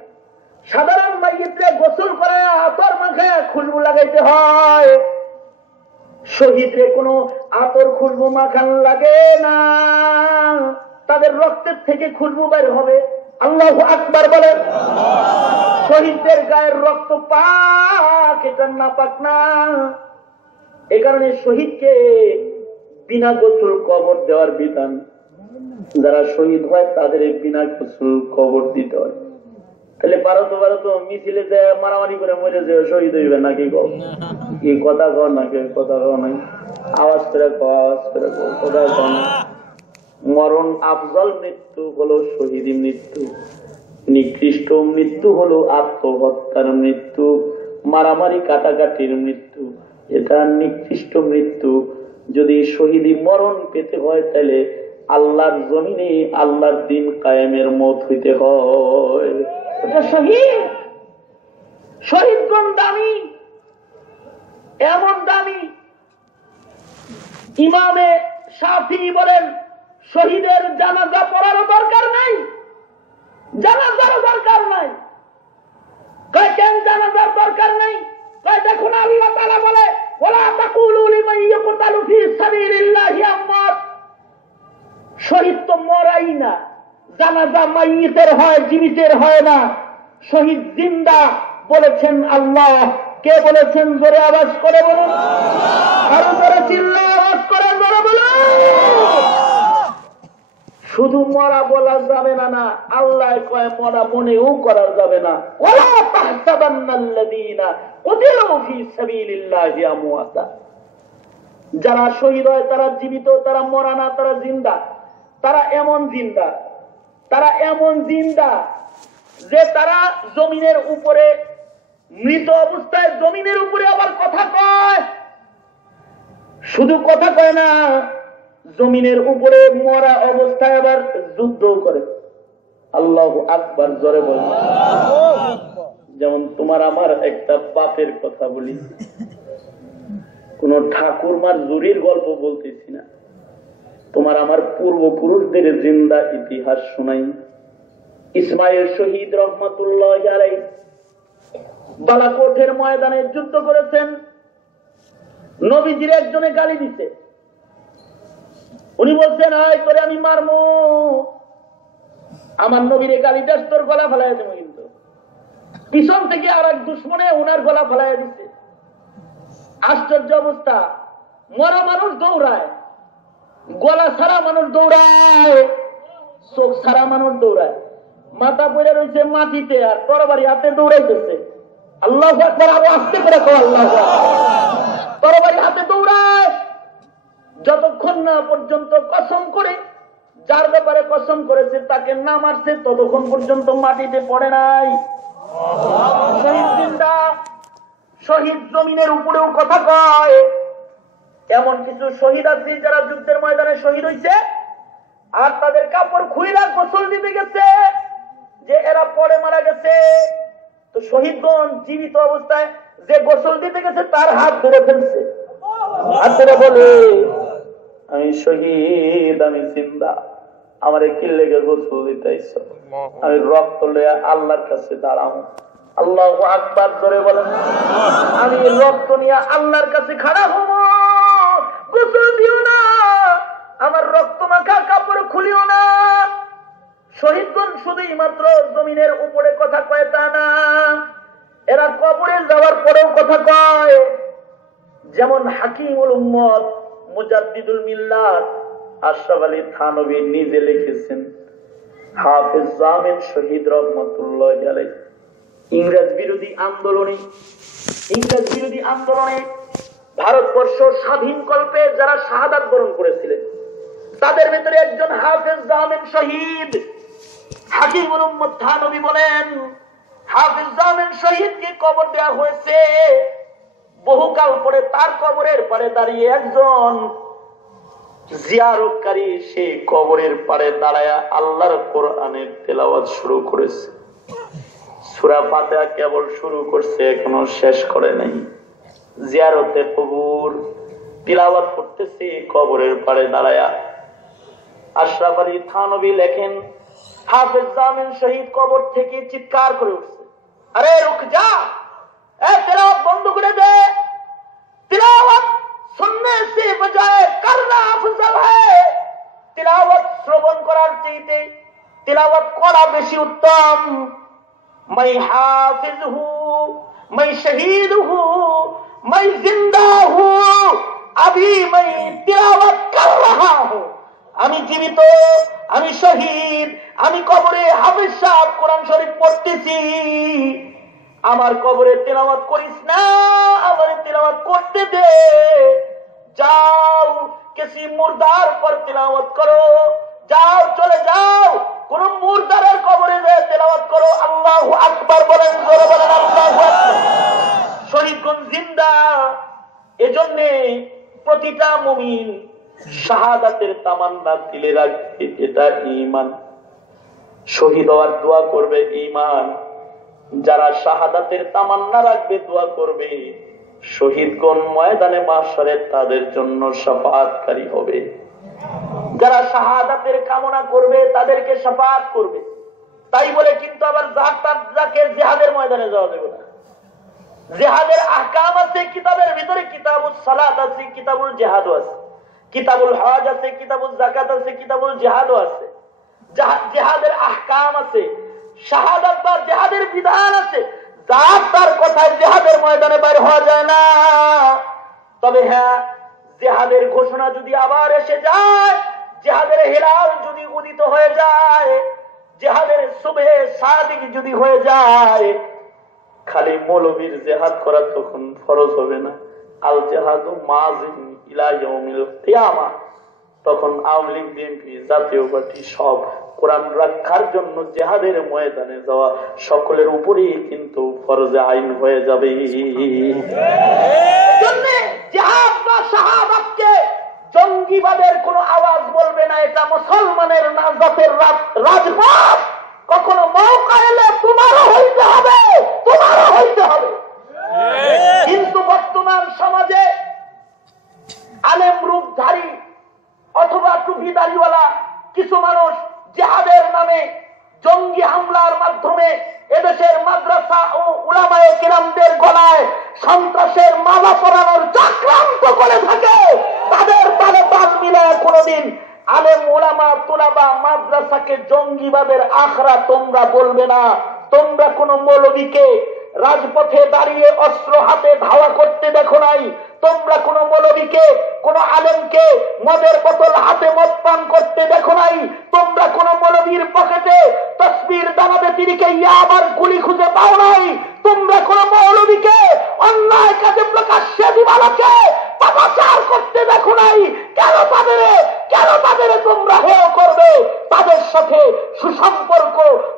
সাধারণ মাইয়িতরে গোসল করে আতর মাখায় খুশবু লাগাইতে হয়, শহীদরে কোনো আতর খুশবু মাখান লাগে না, তাদের রক্তের থেকে খুশবু বের হবে। আল্লাহু আকবার বলেন। শহীদদের গায়ের রক্ত পাক, এটা না পাক না। এ কারণে শহীদকে বিনা গোসল কবর দেওয়ার বিধান। যারা শহীদ হয় তাদের বিনা গোসল কবর দিতে হয়। তাহলে পারো তো মিছিলে যে মারামারি করে মরে যে শহীদ হইবে নাকি? কি কথা কও নাকি? কথা কও নাই, আওয়াজ করে কও, আওয়াজ করে কও, কথা কও না। মরণ আফজল মৃত্যু হলো শহীদী মৃত্যু, নিকৃষ্ট মৃত্যু হলো আত্মহত্যার মৃত্যু, মারামারি কাটাকাটির মৃত্যু, এটা নিকৃষ্ট মৃত্যু। যদি শহীদী মরণ পেতে হয় তাহলে আল্লাহর জমিনে আল্লাহর দিন কায়েমের মত হইতে হয়। শহীদ, শহীদগণ দামি, এমন দামি। ইমামে শাফিঈ বলেন শহীদের জানাজা পড়ারও দরকার নাই, জানাজারও দরকার নাই। কেন জানাজার দরকার নাই? দেখুন আল্লাহ তাআলা বলে ওয়ালা তাকুলু লিমান ইয়াকতালু ফি সাবিলিল্লাহি আমওয়াত। শহীদ তো মরাই না, জানাজা মাইয়িতের হয়, জীবিতের হয় না। শহীদ জিন্দা বলেছেন আল্লাহ। কে বলেছেন? জোরে আওয়াজ করে বলুন, আরো জোরে চিল্লায় আওয়াজ করে জোরে বলুন। শুধু মরা বলা যাবে না, না আল্লাহ কয় মরা মনেও করা যাবে না। ওয়ালা তাহসাবান্নাল্লাযীনা কুতিলু ফি সাবিলিল্লাহি আমওয়াতা। যারা শহীদ হয় তারা জীবিত, তারা মরা না, তারা জিন্দা। তারা এমন জিন্দা, তারা এমন জিন্দা যে তারা জমিনের উপরে, মৃত অবস্থায় জমিনের উপরে আবার কথা কয়। শুধু কথা কয় না, জমিনের উপরে মরা অবস্থায় আবার যুদ্ধও করে। আল্লাহু আকবার জোরে বলেন। যেমন তোমার আমার একটা বাপের কথা বলি, কোন ঠাকুরমার জুরির গল্প বলতেছি না, তোমার আমার পূর্বপুরুষদের জিন্দা ইতিহাস শোনাই। ইসমাইল শহীদ রহমাতুল্লাহি আলাইহি বালাকোটের ময়দানে যুদ্ধ করেছেন। নবীজির একজনে গালি দিছে, উনি বলছেন আয় তোরে আমি মারমু। আমার নবীরে গালি দেশ, তোর গলা ফেলাইয়া দেবো। কিন্তু পিছন থেকে আর এক দুশ্মনে ওনার গলা ফেলাইয়া দিচ্ছে। আশ্চর্য অবস্থা, মরা মানুষ দৌড়ায়, গলা ছাড়া মানুষ দৌড়ায়, চোখ ছাড়া মানুষ দৌড়ায়, মাথা পড়ে রয়েছে মাটিতে আর তরবারি হাতে দৌড়াইতেছে। আল্লাহু আকবার, আরো আস্তে করে কও আল্লাহু আকবার। তরবারি হাতে দৌড়ায় যতক্ষণ না পর্যন্ত কসম করে, যার ব্যাপারে কসম করেছে তাকে না মারছে, ততক্ষণ পর্যন্ত মাটিতে পড়ে নাই। শহীদ জিন্দা, শহীদ জমিনের উপরেও কথা কয়। এমন কিছু শহীদ আছে যারা যুদ্ধের ময়দানে শহীদ হয়েছে আর তাদের কাপড় খুইরা গোসল দিতে গেছে, যে এরা পরে মারা গেছে। তো শহীদগণ জীবিত অবস্থায় যে গোসল দিতে গেছে তার হাত ধরে ফেলছে, হাত ধরে বলে আমি শহীদ, আমি জিন্দা, আমার কি লেগে গোসল দিতে আইছো? আমি রক্ত লইয়া আল্লাহর কাছে দাঁড়াবো। আল্লাহু আকবার জোরে বলেন। আমি রক্ত নিয়ে আল্লাহর কাছে খাড়া হব, গোসল দিও না, আমার রক্ত মাখা কাপড় খুলিও না। শহীদগণ শুধুই মাত্র জমিনের উপরে কথা কয় তা না, এরা কবরে যাওয়ার পরেও কথা কয়। যেমন হাকিমুল উম্মত মুজাদ্দিদুল মিল্লাত আশরাফ আলী থানভী নিজে লিখেছেন, হাফেজ জামিন শহীদ রহমতুল্লাহি আলাইহি ইংরেজ বিরোধী আন্দোলনে ভারতবর্ষ স্বাধীন কল্পে যারা শাহাদাত বরণ করেছিলেন তাদের ভিতরে একজন হাফেজ জামিন শহীদ। হাকিমুল উম্মত থানভী বলেন, হাফেজ জামিন শহীদকে কবর দেওয়া হয়েছে। বহুকাল পরে তার কবরের পারে দাঁড়িয়ে একজন জিয়ারতকারী সেই কবরের পারে দাঁড়ায় আল্লাহর কোরআনের তেলাওয়াত শুরু করেছে। সূরা ফাতিহা কেবল শুরু করছে, এখনো শেষ করে নাই। জিয়ারতে কবর তিলাওয়াত করতেছে কবরের পারে দাঁড়ায়। আশরাফ আলী থানভী লেখেন, হাফেজ জামিন শহীদ কবর থেকে চিৎকার করে উঠছে, আরে রুক যা, तिलावत बंद कर दे। तिलावत सुनने से बजाय करना अफजल है। तिलावत श्रवण करार चाहते तिलावत करा बेशी उत्तम। मैं हाफिज हूँ, मैं शहीद हूँ, मैं जिंदा हूँ, अभी मैं तिलावत कर रहा हूँ। আমি জীবিত, আমি শহীদ, আমি কবরে হাফেজ সাহেব কোরআন শরীফ পড়তেছি। আমার কবরে তেলাওয়াত করিস না, আমার তেলাওয়াত করতে দে। যাও किसी मुर्दार पर तिलावत करो, যাও চলে যাও কোন মুর্দারের কবরে যে তেলাওয়াত করো। আল্লাহু আকবার বলেন, জোরে বলেন আল্লাহু আকবার। শহীদগণ জিন্দা। এজন্য প্রতিটা মুমিন শাহাদাতের তামান্না দিলে রাখবে, এটা ঈমান। শহীদ হওয়ার দোয়া করবে ঈমান। যারা শাহাদাতের তামান্না রাখবে, দোয়া করবে, শহীদগণ ময়দানে মাহশরে তাদের জন্য শাফাআতকারী হবে। যারা শাহাদাতের কামনা করবে তাদেরকে শাফাআত করবে। তাই বলে কিন্তু আবার যাকে জিহাদের ময়দানে যাওয়া যাবে না। জিহাদের আহকাম আছে কিতাবের ভিতরে, কিতাবুস সালাত আছে, কিতাবুল জিহাদও আছে, কিতাবুল হজ আছে, কিতাবুল যাকাত আছে, কিতাবুল জিহাদও আছে। জিহাদের আহকাম আছে, শাহাদাত বা জিহাদের বিধান আছে। যার তার কথায় জিহাদের ময়দানে বাইর হওয়া যায় না। তবে হ্যাঁ, জিহাদের ঘোষণা যদি আবার এসে যায়, জিহাদের হিলাল যদি উদিত হয়ে যায়, জিহাদের সুবহে সাদিক যদি হয়ে যায়, খালি মৌলবীর জিহাদ করা তখন ফরজ হবে না। আল জিহাদু মাযিন ইলা ইয়াউমিল কিয়ামা। তখন আওয়ামী লীগ, বিএনপি, জাতীয় পার্টি সব কোরআন রক্ষার জন্য জিহাদের ময়দানে যাওয়া সকলের উপরেই কিন্তু ফরজে আইন হয়ে যাবে। জিহাদ বা শাহাদাতকে জঙ্গিবাদের কোনো আওয়াজ বলবে না। এটা মুসলমানের নাজাতের রাজপথ। কখনো মৌকা এলে তোমারও হইতে হবে, তোমারও হইতে হবে। কিন্তু বর্তমান সমাজে আলেম রূপধারী অথবা টুপিদারিওয়ালা কিছু মানুষ জিহাদের নামে জঙ্গি হামলার মাধ্যমে এদেশের মাদ্রাসা ও উলামায়ে কিরামদের গলায় সন্ত্রাসের মালা পরানোর চক্রান্ত করে থাকে। তাদের তালে তাল মিলায় কোনদিন আলেম উলামা তুলাবা মাদ্রাসাকে জঙ্গিবাদের আখড়া তোমরা বলবে না। তোমরা কোন মৌলবীকে রাজপথে দাঁড়িয়ে অস্ত্র হাতে ধাওয়া করতে দেখো নাই। তোমরা কোন মৌলবীকে, কোন আলেমকে মদের বোতল হাতে মদ পান করতে দেখো নাই। তোমরা কোন মৌলবীর পকেটে তসবির দানাবে তিরিকে ইয়াবার গুলি খুঁজে পাও নাই। তোমরা কোন মৌলবীকে অন্যায় কাজে প্রকাশ্যে দিবালোকে পাপাচার করতে দেখো নাই। কেন তাদের তোমরা হেয় করবে? তাদের সাথে সুসম্পর্ক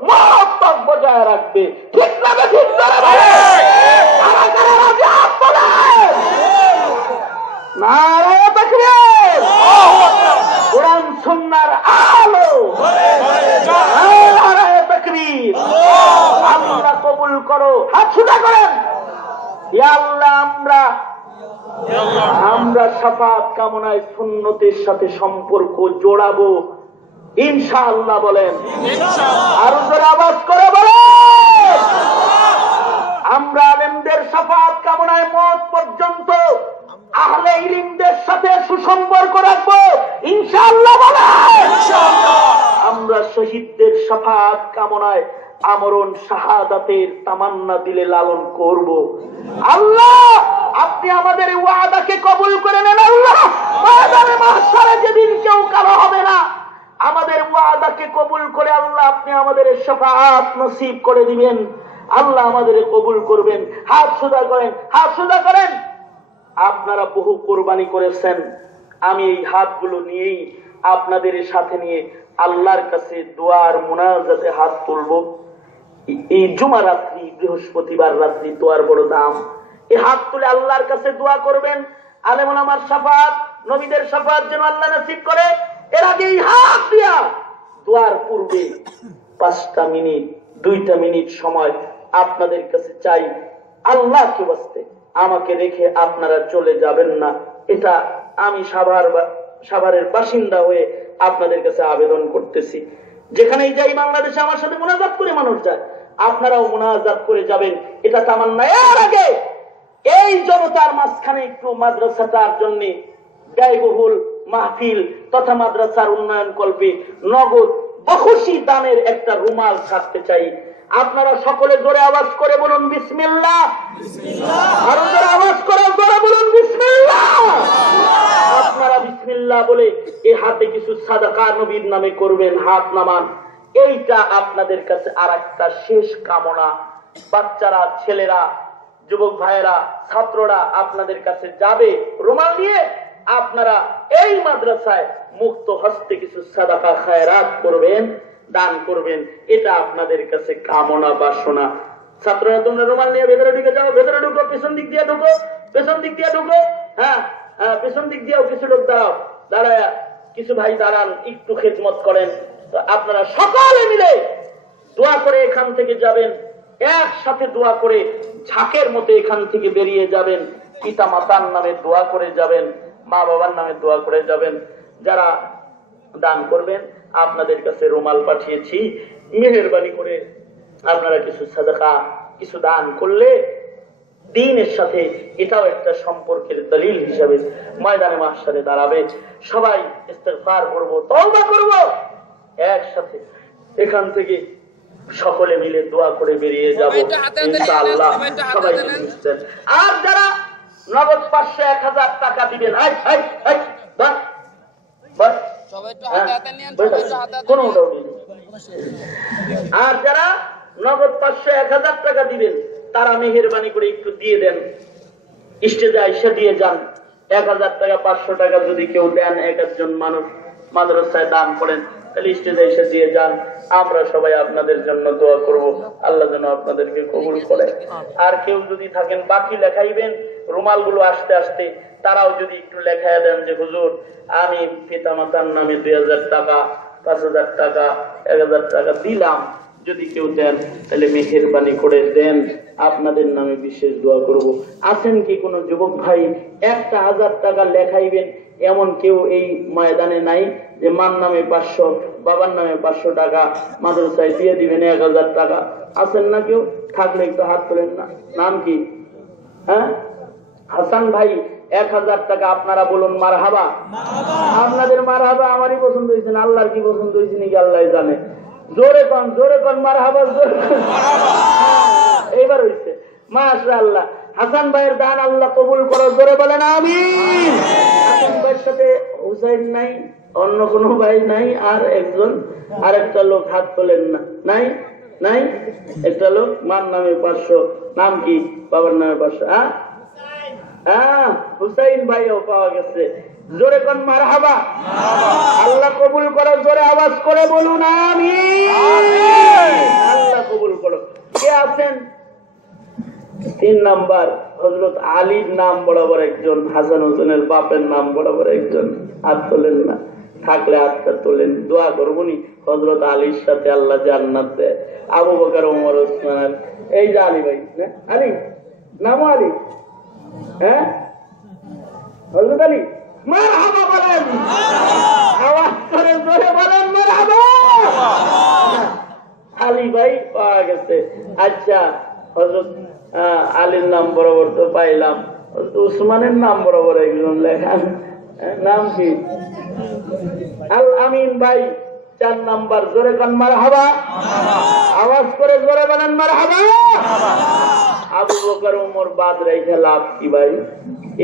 মহব্বত বজায় রাখবে। ঠিক না? ঠিক না? কারা কারা রাজি হাত তোলেন? নারায়ে তাকবীর। কোরআন সুন্নাহর আলো। নারায়ে তাকবীর। আল্লাহ কবুল করো। হাত সোজা করেন। ইয়া আল্লাহ, আমরা শাফাআত কামনায় সুন্নতের সাথে সম্পর্ক জোড়াবো ইনশাআল্লাহ। বলেন আরো জোরে আওয়াজ করে বলেন। আমরা আলেমদের শাফাআত কামনায় মওত পর্যন্ত আহলে ইলমদের সাথে সুসম্পর্ক রাখবো ইনশাআল্লাহ। বলেন আমরা শহীদদের শাফাআত কামনায় আমরণ শাহাদাতের তামান্না দিলে লালন করব। আল্লাহ আপনি আমাদের ওয়াদাকে কবুল করে নেন। আল্লাহ ময়দানে মাহশারে যেদিন কেউ কারো হবে না, আমাদের ওয়াদাকে কবুল করে আল্লাহ আপনি আমাদের শাফাআত নসিব করে দিবেন। আল্লাহ আমাদের কবুল করবেন। হাত সোজা করেন, হাত সোজা করেন। আপনারা বহু কোরবানি করেছেন, আমি এই হাতগুলো নিয়েই আপনাদের সাথে নিয়ে আল্লাহর কাছে দোয়ার মুনাজাতে হাত তুলব। এই জুমা রাত্রি, বৃহস্পতিবার রাত্রি দোয়ার বড় দাম। এই হাত তুলে আল্লাহর কাছে দোয়া করবেন। আলেম ওলামার শাফাআত, নবীদের শাফাআত যেন আল্লাহ নসিব করে। এর আগে এই হাত দিয়া দোয়ার পূর্বে 5টা মিনিট 2টা মিনিট সময় আপনাদের কাছে চাই। আল্লাহকে বাস্তে আমাকে রেখে আপনারা চলে যাবেন না, এটা আমি সাভারের বাসিন্দা হয়ে আপনাদের কাছে আবেদন করতেছি। যেখানেই যাই বাংলাদেশে আমার সাথে মুনাজাত করে মানুষ যায়, আপনারাও মুনাজাত করে যাবেন, এটা তামান্না। এর আগে এই জনতার মাঝখানে একটু মাদ্রাসাটার জন্য ব্যয়বহুল মাহফিল তথা মাদ্রাসার উন্নয়ন কল্পে নগদ বখুশি দানের একটা রুমাল ছাড়তে চাই। আপনারা সকলে জোরে আওয়াজ করে বলুন বিসমিল্লাহ। আরো জোরে আওয়াজ করে জোরে বলুন বিসমিল্লাহ। আপনারা বিসমিল্লাহ বলে এই হাতে কিছু সাদাকা নবীর নামে করবেন, হাত নামান। এইটা আপনাদের কাছে আরেকটা শেষ কামনা। বাচ্চারা, ছেলেরা, যুবক ভাইয়েরা, ছাত্ররা আপনাদের কাছে যাবে রুমাল নিয়ে। আপনারা এই মাদ্রাসায় মুক্ত হস্তে কিছু সাদাকা খায়রাত করবেন, দান করবেন। এটা আপনাদের কাছে কামনা বাসনা। ছাত্ররা তোমরা রুমাল নিয়ে ভেতরে ঢুকে যাও, ভেতরে ঢুকো, পেছন দিক দিয়ে ঢুকো, পেছন দিক দিয়ে ঢুকো। হ্যাঁ হ্যাঁ, পেছন দিক দিয়েও কিছু লোক দাঁড়াও, দাঁড়ায় কিছু ভাই দাঁড়ান, একটু খেদমত করেন। তো আপনারা সকলে মিলে দোয়া করে এখান থেকে যাবেন, একসাথে দোয়া করে ঝাঁকের মতো এখান থেকে বেরিয়ে যাবেন। পিতা মাতার নামে দোয়া করে যাবেন, মা বাবার নামে দোয়া করে যাবেন। যারা দান করবেন আপনাদের কাছে রুমাল পাঠিয়েছি, মেহেরবানি করে আপনারা কিছু সাদাকা, কিছু দান করলে দ্বীনের সাথে এটাও একটা সম্পর্কের দলিল হিসাবে ময়দানে মাহশারে দাঁড়াবে। সবাই ইস্তেগফার করব, তওবা করব, একসাথে এখান থেকে সকলে মিলে দোয়া করে বেরিয়ে যাব ইনশাআল্লাহ। সবাই বুঝছেন। আর যারা নগদ 500-1000 টাকা দিবেন, আর যারা নগদ 500-1000 টাকা দিবেন তারা মেহেরবানি করে একটু দিয়ে দেন, স্টেজে আইসা দিয়ে যান। 1000 টাকা 500 টাকা যদি কেউ দেন, এক একজন মানুষ মাদ্রাসায় দান করেন, তাহলে স্টেজে এসে দিয়ে যান। আমরা সবাই আপনাদের জন্য দোয়া করব, আল্লাহ যেন আপনাদেরকে কবুল করে। আর কেউ যদি থাকেন বাকি লেখাইবেন, রুমালগুলো আসতে আসতে তারাও যদি একটু লেখায় দেন যে হুজুর আমি পিতা মাতার নামে 2000 টাকা, 5000 টাকা, 1000 টাকা দিলাম, যদি কেউ দেন তাহলে মেহেরবানি করে দেন, আপনাদের নামে বিশেষ দোয়া করব। আছেন কি কোনো যুবক ভাই 1000 টাকা লেখাইবেন এমন কেউ এই ময়দানে নাই? যে মার নামে 500, বাবার নামে 500 টাকা মাদ্রাসায় দিয়ে দিবেন 1000 টাকা, আছেন না কেউ? থাকলে একটু হাত তোলেন না। নাম কি? হ্যাঁ, হাসান ভাই 1000 টাকা। আপনারা বলুন মারহাবা। আপনাদের মারহাবা আমারই পছন্দ হয়েছে না, আল্লাহর কি পছন্দ হয়েছে নাকি আল্লাহ জানে। জোরে কন, জোরে কন মারহাবা, জোরে কন। এইবার হয়েছে, মাশাআল্লাহ। হাসান ভাইয়ের দান আল্লাহ কবুল করো, জোরে বলেন আমিন। হাসান ভাইয়ের সাথে হুসাইন নাই, অন্য কোনো ভাই নাই, আর একজন আরেকটা লোক হাত তোলেন না, নাই নাই, একটা লোক মার নামে 500, নাম কি? বাবার নামে 500। হ্যাঁ, হুসাইন ভাইও পাওয়া গেছে। জোরে কোন মারহাবা। আল্লাহ কবুল করো, জোরে আওয়াজ করে বলুন আমিন। আল্লাহ কবুল করো। কে আছেন? 3 নাম্বার হযরত আলীর নাম বরাবর একজন, হাসান হোসেনের বাপের নাম বরাবর একজন। হাত তোলেন না, থাকলে হাতটা তোলেন, দোয়া করবনি হযরত আলীর সাথে আল্লাহ জান্নাত দেয়। আবু বকর, ওমর, ওসমান। এই যে আলী ভাই, আলী নাম আলী। হ্যাঁ, হযরত আলী। মারহাবা বলেন, আওয়াজ করে জোরে বলেন মারহাবা। আলী ভাই পাওয়া গেছে। আচ্ছা, হযরত আলীর নাম বরাবর তো পাইলাম, উসমানের নাম বরাবর একজন লেখান, নাম কি? আল আমিন ভাই 4 নাম্বার জোরে কান মারহাবা, আওয়াজ করে জোরে বলেন মারহাবা। আবু বকর ওমর বাদ রেখে লাভ কি ভাই?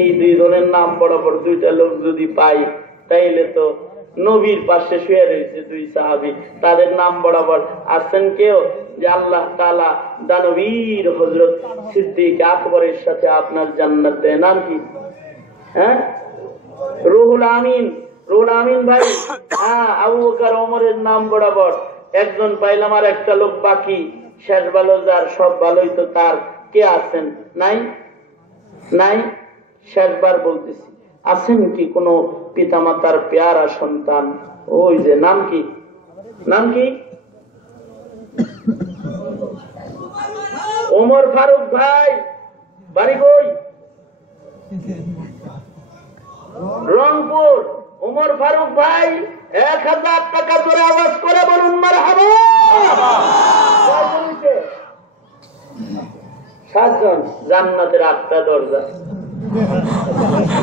এই দুই জনের নাম বরাবর দুইটা লোক যদি পাই, তাইলে তো নবীর পাশে শুয়ে রয়েছে দুই সাহাবী, তাদের নাম বরাবর আছেন কেউ যে আল্লাহ তাআলা দানবীর হযরত সিদ্দিক আকবরের সাথে আপনার জান্নাতে নাম কি? হ্যাঁ, রুহুল আমিন। রুহুল আমিন ভাই, হ্যাঁ, আবু বকর ওমরের নাম বরাবর একজন পাইলাম, আর একটা লোক বাকি। শেষ ভালো যার সব ভালোই তো তার, কে আছেন? নাই নাই, শেষবার বলতেছি, আছেন কি কোন পিতামাতার পেয়ারা সন্তান? ওই যে নাম কি? নাম কি? ওমর ফারুক ভাই, বাড়ি কই? রংপুর। ওমর ফারুক ভাই 1000 টাকা জোরে আওয়াজ করে বলুন মারহাবা। 7 জন, জান্নাতের 8টা দরজা।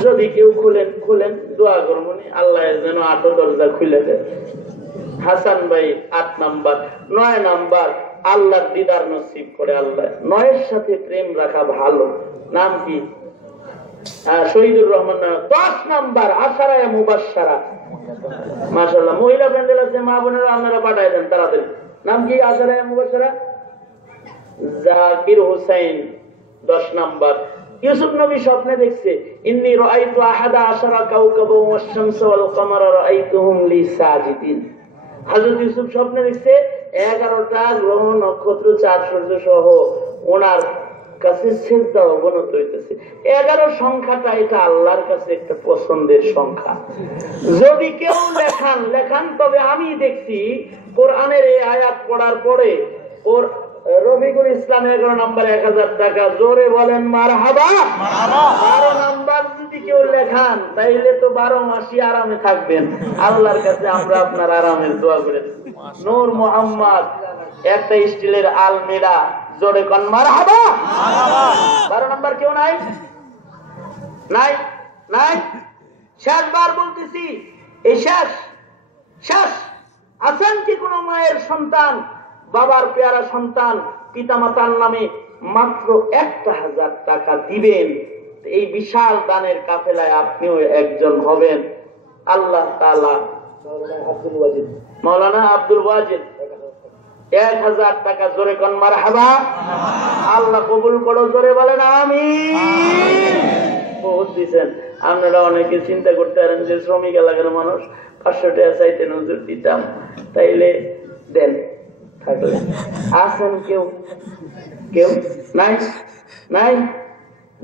যদি কেউ খুলেন খুলেন, দোয়া করবনি আল্লাহ যেন 8 দরজা খুলে দেয়। হাসান ভাই 8 নাম্বার। 9 নাম্বার আল্লাহর দিদার নসিব করে আল্লাহ। 9 সাথে প্রেম রাখা ভালো। নাম কি? শহীদুর রহমান। 10 নাম্বার আশারায়ে মুবাশশারা। মাশাআল্লাহ, মহিলা প্যান্ডেল আছে, মা বোনেরা আপনারা পাঠায় দেন তাড়াতাড়ি। নাম কি আশারায়ে মুবাশশারা? জাকির হোসেন। 10 নাম্বার ইউসুফ নবী স্বপ্নে দেখছে, ইন্নী রাআইতু আহাদা আশারা কাওকাবান ওয়াশ-শামসা ওয়াল কমারা রাআইতুহুম লি সাজিদিন। হযরত ইউসুফ স্বপ্নে দেখছে 11টা গ্রহ নক্ষত্র চাঁদ সূর্য সহ ওনার কাছে সিজদা অবনত হইতেছে। 11 সংখ্যাটা এটা আল্লাহর কাছে একটা পছন্দের সংখ্যা। যদি কেউ লেখান তবে আমি দেখছি কোরআনের এই আয়াত পড়ার পরে ওর রফিকুল ইসলাম 11 নাম্বার 1000 টাকা জোরে বলেন মারহাবা। 12 নাম্বার যদি কেউ লেখান তাইলে তো 12 মাসই আরামে থাকবেন। আল্লাহর কাছে আমরা আপনার আরামের দোয়া করে দিই। নূর মোহাম্মদ একটা স্টিলের আলমিরা জোরে কোন মারহাবা। 12 নাম্বার কেউ নাই? নাই নাই, শেষবার বলতেছি, এই শেষ। আছেন কি কোন মায়ের সন্তান, বাবার পেয়ারা সন্তান, পিতামাতার নামে মাত্র 1000 টাকা দিবেন? এই বিশাল দানের কাফেলায় আপনিও একজন হবেন। আল্লাহ তাআলা মাওলানা আব্দুল ওয়াজিদ 1000 টাকা জোরে কোন মারহাবা। আল্লাহ কবুল করো, জোরে বলেন আমিন। বহুত দিচ্ছেন। আপনারা অনেকে চিন্তা করতে পারেন যে শ্রমিক এলাকার মানুষ 500 টাকা চাইতেন হুজুর দিতাম, তাইলে দেন। থাকলে আছেন কেউ? কেউ নাই নাই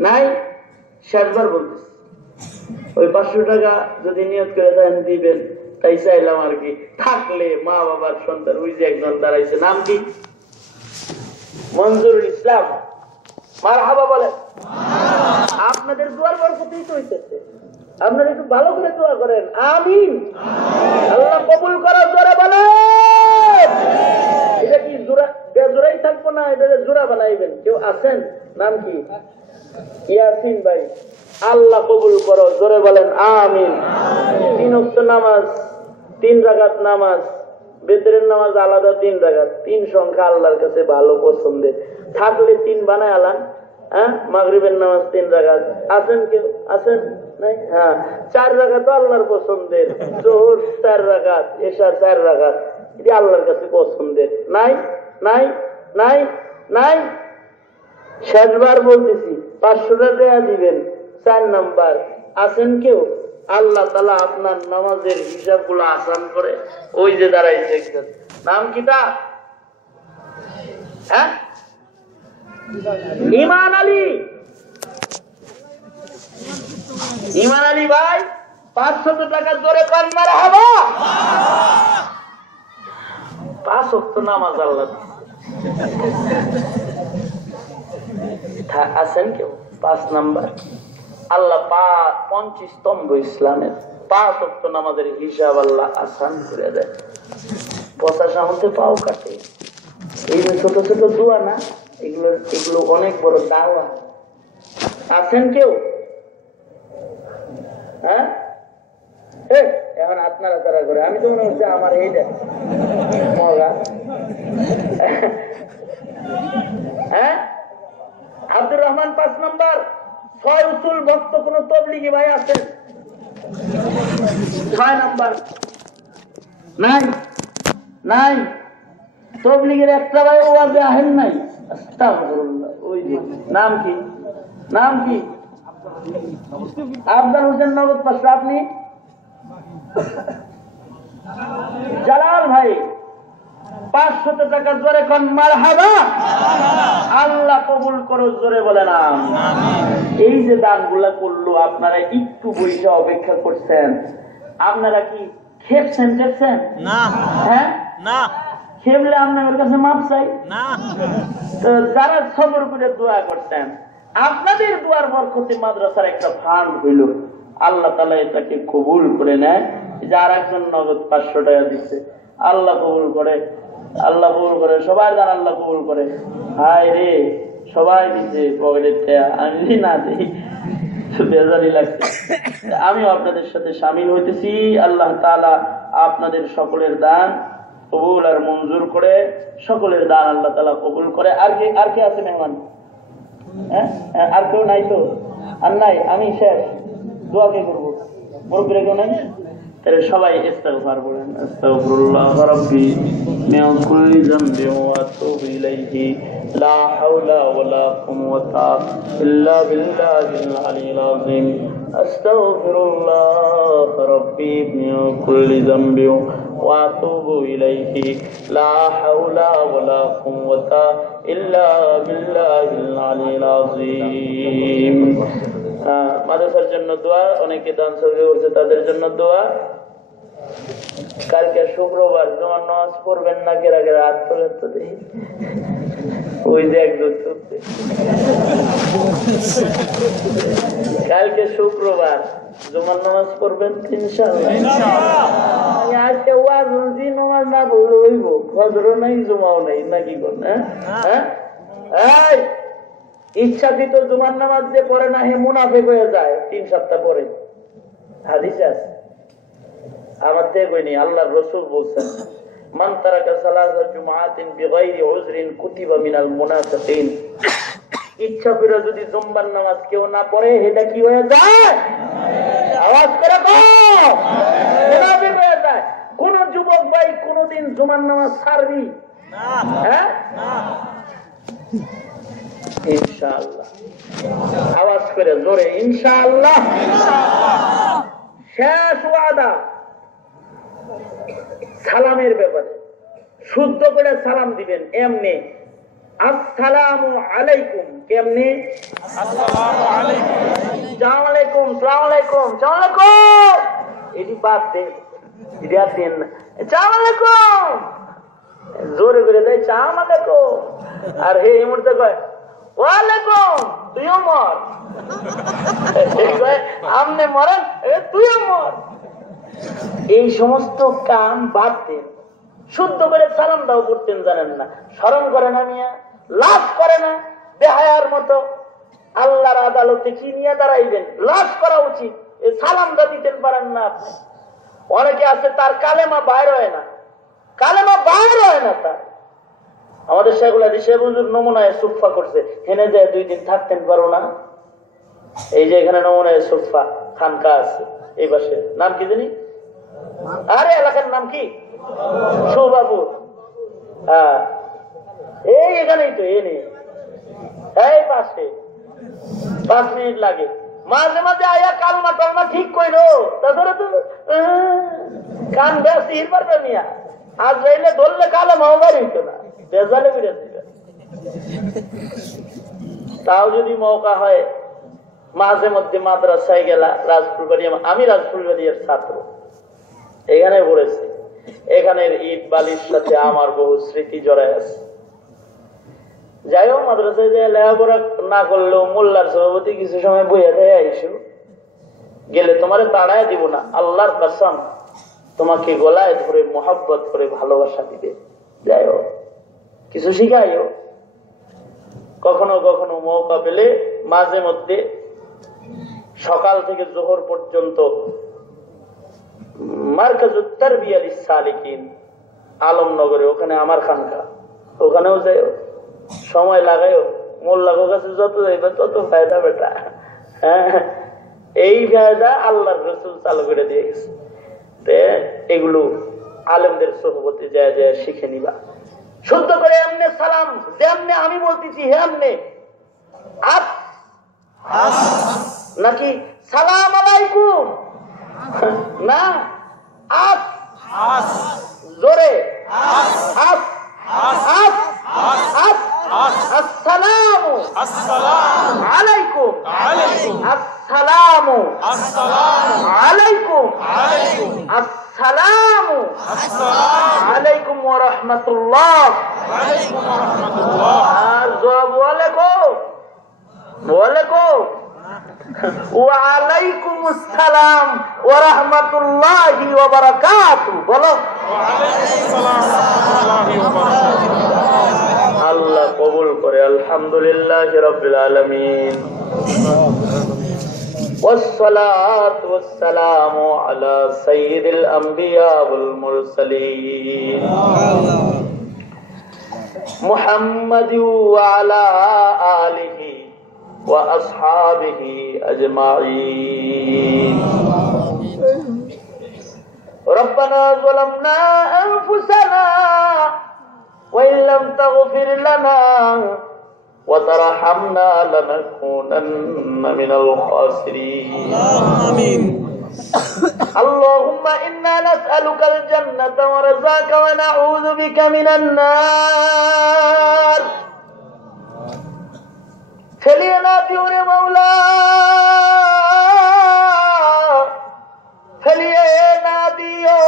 নাই, শেষবার বলতেছি, ওই 500 টাকা যদি নিয়ত করে দেন দিবেন, তাই চাইলাম আর কি। থাকলে মা বাবার সন্তান, ওই যে একজন দাঁড়াইছে, নাম কি? মঞ্জুরুল ইসলাম। মারহাবা বলে। আপনাদের দোয়ার বরকতেই তো হইতেছে। আপনারা একটু ভালো করে দোয়া করেন, আমিন। আল্লাহ কবুল করো, জোরে বলেন। এটা কি জোড়াই থাকবো না, এটা জোড়া বানাইবেন? কেউ আছেন? নাম কি? ইয়াসিন ভাই। আল্লাহ কবুল করো, জোরে বলেন আমিন। 3 ওয়াক্ত নামাজ, 3 রাকাত নামাজ, বেতরের নামাজ আলাদা 3 রাকাত। 3 সংখ্যা আল্লাহর কাছে ভালো পছন্দের। থাকলে 3 বানায় আলান। হ্যাঁ, মাগরিবের নামাজ 3 রাকাত। আছেন কেউ? আছেন? নাই? হ্যাঁ, 4 রাকাত আল্লাহর পছন্দের। জোহর 4 রাকাত, এশা 4 রাকাত, এটা আল্লাহর কাছে পছন্দের। নাই নাই নাই নাই, শেষবার বলতেছি, 500 টাকা দিবেন। 4 নাম্বার আছেন কেউ? আল্লাহ তাআলা আপনার নামাজের হিসাবগুলো আসান করে। ওই যে দাঁড়াইছে একজন, নাম কি তা? হ্যাঁ, ইমান আলী। ইমান আলী ভাই 500 টাকা জোরে পান মারহাবা। 5 ওয়াক্ত নামাজ আল্লাহ। আছেন কেউ? 5 নাম্বার আল্লাহ 25 স্তম্ভ ইসলামের 5 ওয়াক্ত নামাজের হিসাব আল্লাহ আসান করে দেয়। 50 মধ্যে পাও কাটে। এই যে ছোট ছোট দোয়া না, এগুলো অনেক বড় দাওয়া। আছেন কেউ? হ্যাঁ, এখন আপনারা তারা করে আমি তো মনে হচ্ছে আমার এইটা মগা। হ্যাঁ, আব্দুর রহমান 5 নম্বর। 6 উসুল ভক্ত কোন তবলিগি ভাই আছেন? 6 নম্বর নাই, নাই। তবলিগের একটা ভাই ওয়াজে আহেন নাই। আস্তাগফিরুল্লাহ। ওই যে নাম কি, নাম কি? আফজাল হোসেন নগদ 500। আপনি? জালাল ভাই 500 টাকা জোরে কোন মারহাবা। আল্লাহ কবুল করো, জোরে বলেন আমিন। এই যে দানগুলা করলো, আপনারা একটু বইসা অপেক্ষা করছেন? আপনারা কি খেপছেন টেপছেন? না, হ্যাঁ না, খেপলে আপনাদের কাছে মাপ চাই না। তো? যারা সবর করে দোয়া করতেন, আপনাদের দোয়ার বরকতে মাদ্রাসার একটা ফান্ড হইল, আল্লাহ তাআলা এটাকে কবুল করে নেয়। যে আর একজন নগদ 500 টাকা দিচ্ছে, আল্লাহ কবুল করে, আল্লাহ কবুল করে, সবাই জান আল্লাহ কবুল করে। হায় রে, সবাই দিচ্ছে পকেটের টাকা, আমি না দিই, বেজারি লাগছে। আমিও আপনাদের সাথে শামিল হইতেছি। আল্লাহ তাআলা আপনাদের সকলের দান কবুল আর মঞ্জুর করে, সকলের দান আল্লাহ তাআলা কবুল করে। আর কে আছে মেহমান? হ্যাঁ, আর কেউ নাই তো? আর নাই, আমি শেষ। দোয়া কে করবো? মুরব্বিরা কেউ নাই? তাহলে সবাই ইস্তিগফার বলেন। আস্তাগফিরুল্লাহ রাব্বি মিন কুল্লি যামবি ওয়া আতুবু ইলাইহি লা হাওলা ওয়ালা কুওয়াতা ইল্লা বিল্লাহিল আলিয়্যিল আযীম। আস্তাগফিরুল্লাহ রাব্বি মিন কুল্লি যামবি ওয়া আতুবু ইলাইহি লা হাওলা ওয়ালা কুওয়াতা ইল্লা বিল্লাহিল আলিয়্যিল আযীম। মাদ্রাসার জন্য দোয়া, অনেকে দান সদকা করছে, তাদের জন্য দোয়া। কালকে শুক্রবার, জুমার নামাজ পড়বেন না? কেরা কেরা হাত তোলেন তো দেখি। ওই যে একদম চলছে। কালকে শুক্রবার, জুমার নামাজ পড়বেন ইনশাআল্লাহ। আজকে ওয়াজ নামাজ না পড়লে হইব? ফজরও নাই, জুমাও নাই, নাকি কোন? হ্যাঁ, ইচ্ছাকৃত জুমার নামাজ যে পড়ে না, হে মুনাফিক হয়ে যায় 3 সপ্তাহ পরে। হাদিস আছে, আমার থেকে কইনি, আল্লাহর রাসূল বলেছেন, মান তারাকা সালাসা জুমআতিন বিগাইরি উযরিন কুতিবা মিনাল মুনাফিকিন। ইচ্ছা করে যদি জুমার নামাজ কেউ না পড়ে, এটা কি হয়ে যায়? আওয়াজ করে বল, মুনাফিক হয়ে যায়। কোন যুবক ভাই কোনদিন জুমার নামাজ ছাড়বি? হ্যাঁ, ইনশাআল্লাহ। আওয়াজ করে জোরে ইনশাআল্লাহ। শেষ ওয়াদা সালামের ব্যাপারে। শুদ্ধ করে সালাম দিবেন। এমনি আসসালামু আলাইকুম। কেমনি? আসসালামু আলাইকুম, আসসালামু আলাইকুম, আসসালামু আলাইকুম, আসসালামু আলাইকুম। এটি বাদ দেন, এটা দেন না। আসসালামু আলাইকুম জোরে করে দেয়, আসসালামু আলাইকুম। আর হে এই মুহূর্তে কয় ওয়ালাইকুম, তুইও মর। আমনে মরেন, তুইও মর। এই সমস্ত কাম বাদ দেন। শুদ্ধ করে সালাম দাও করতেন জানেন না, স্মরণ করে না, মিয়া লাভ করে না, বেহায়ার মতো। আল্লাহর আদালতে কি নিয়ে দাঁড়াইবেন? লাভ করা উচিত। এই সালামটা দিতেন পারেন না আপনি। অনেকে আছে তার কালেমা বাইর হয় না, কালেমা বাইর হয় না তার। আমাদের সেগুলা ঋষে হুজুর নমুনায় সুফা করছে, হেনে যায় 2 দিন থাকতেন পারো না। এই যে এখানে নমুনায় সুফা খানকা আছে, এই পাশে নাম কি জানি, আরে এলাকার নাম কি? সৌবাবু। হ্যাঁ, এই এখানেই তো, এ নেই, এই পাশে 5 মিনিট লাগে। মাঝে মাঝে আয়া কালমা টালমা ঠিক কইলো, তারপরে তো কান বেশি পারবে মিয়া। আজ যাইলে ধরলে কালে মাওগার হইতো না, বেজালে বিরাজ দিবে। তাও যদি মৌকা হয়, মাঝে মধ্যে মাদ্রাসায় গেলা, রাজপুর বাড়ি, আমি রাজপুর বাড়ির ছাত্র, এখানে পড়েছি। এখানের ইট বালির সাথে আমার বহু স্মৃতি জড়ায় আছে। যাই হোক, মাদ্রাসায় যে লেখাপড়া না করলেও মোল্লার সভাপতি কিছু সময় বইয়া দেয়, আইসু গেলে তোমারে তাড়ায় দিব না, আল্লাহর কসম, তোমাকে গলায় ধরে মোহাব্বত করে ভালোবাসা দিবে। যাই হোক, কিছু শিখাইও। কখনো কখনো মৌকা পেলে মাঝে মধ্যে সকাল থেকে জোহর পর্যন্ত মার্কাজুত তারবিয়া লিস-সালিকিন আলমনগরে, ওখানে আমার খানকা, ওখানেও যাই, সময় লাগাইও, মোল্লার কাছে যত যাইবে তত ফায়দা বেটা। হ্যাঁ, এই ফায়দা আল্লাহর রাসূল চালু করে দিয়ে গেছে। এগুলো আলেমদের সোহবতে যায় যায় শিখে নিবা। শুদ্ধ করে এমনি সালাম, যেমনি আমি বলতেছি হে এমনি আস, নাকি সালাম আলাইকুম না, আস জোরে আস আস আস আসসালামু আলাইকুম আসসালামু আলাইকুম আসসালামু আলাইকুম ওয়া রাহমাতুল্লাহ। ওয়া আলাইকুম আসসালাম ওয়া রাহমাতুল্লাহি ওয়া বারাকাতুহু। বলো আল্লাহ কবুল করে। আলহামদুলিল্লাহি রাব্বিল আলামিন। والصلاة والسلام على سيد الأنبياء والمرسلين محمد وعلى آله وأصحابه أجمعين. ربنا ظلمنا أنفسنا وإن لم تغفر لنا وترحمنا لنكونن من الخاسرين. آمين. اللهم إنا نسألك الجنة ورزاك ونعوذ بك من النار. فلينا بيور مولا فلينا দিও।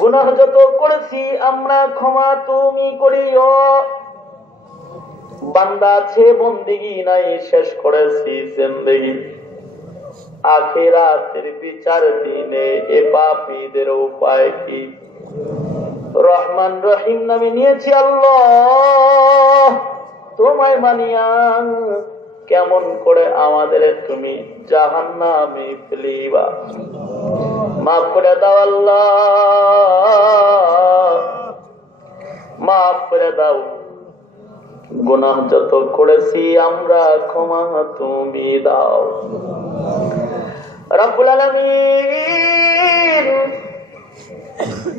গুনাহ যত করেছি আমরা ক্ষমা তুমি করিও। বান্দা আছে বন্দেগী নাই, শেষ করেছি জিন্দেগী। আখিরাতের বিচার দিনে এ পাপীদের উপায় কি? রহমান রহিম নামে নিয়েছি আল্লাহ, তোমায় মানিয়া কেমন করে আমাদের তুমি জাহান্নামে ফেলিবা। মাফ করে দাও আল্লাহ, মাফ করে দাও। গুনাহ যত করেছি আমরা ক্ষমা তুমি দাও। রব্বুল আলামিন,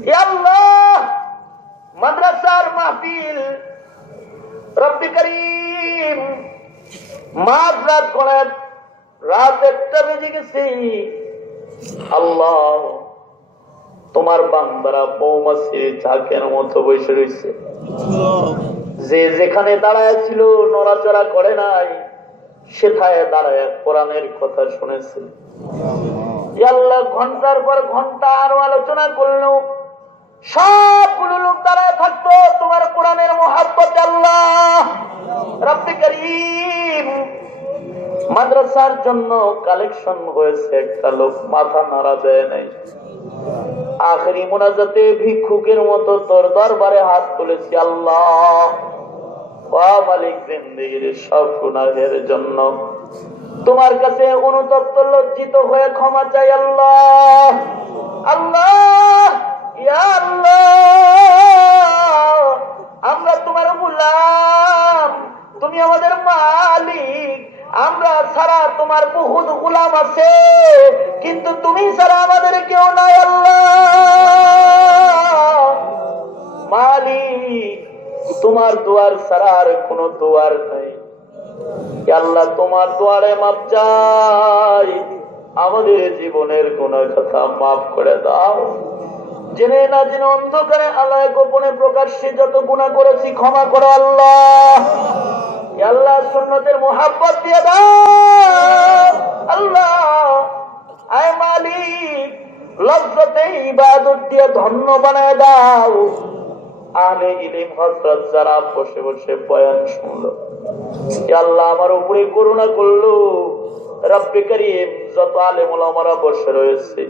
ইয়া আল্লাহ, মাদ্রাসার মাহফিল রব্বি করিম মাঝরাত করে রাত 1টা বেজে গেছে। আল্লাহ, তোমার বান্দারা মৌমাছির ঝাঁকের মতো বসে রয়েছে। যে যেখানে দাঁড়ায় ছিল নড়াচড়া করে নাই, সেথায় দাঁড়ায় কোরআনের কথা শুনেছে। আল্লাহ, ঘন্টার পর ঘন্টা আরো আলোচনা করলো, সবগুলো লোক দাঁড়ায় থাকতো তোমার কোরআনের মহাব্বত। আল্লাহ রব্বি করিম, মাদ্রাসার জন্য কালেকশন হয়েছে, একটা লোক মাথা নাড়া দেয় নাই। আখেরি মোনাজাতে ভিক্ষুকের মতো তোর দরবারে হাত তুলেছি। আল্লাহ, মালিক, জিন্দেগীর সব গুনাহের জন্য তোমার কাছে অনুতপ্ত লজ্জিত হয়ে ক্ষমা চাই। আল্লাহ, আল্লাহ, ইয়া আল্লাহ, আমরা তোমার গোলাম, তুমি আমাদের মালিক। আমরা ছাড়া তোমার বহুত গোলাম আছে, কিন্তু তুমি ছাড়া আমাদের কেউ নাই। আল্লাহ মালিক, তোমার দুয়ার ছাড়া আর কোন দুয়ার নাই। আল্লাহ, তোমার দুয়ারে মাপ চাই, আমাদের জীবনের গুনাহ কথা মাফ করে দাও। জেনে না জেনে অন্ধকারে আলায় গোপনে প্রকাশ্যে যত গুনাহ করেছি ক্ষমা করো। আল্লাহ, আল্লাহ সুন্নতের মোহাব্বত দিয়ে দাও। আল্লাহ, আয় মালিক, লজ্জতে ইবাদত দিয়ে ধন্য বানায় দাও। আহলে ইলম হযরত যারা বসে বসে বয়ান শুনলো, আল্লাহ আমার উপরে করুণা করলো। রব্বে করিম, যত আলেম ওলামারা বসে রয়েছে,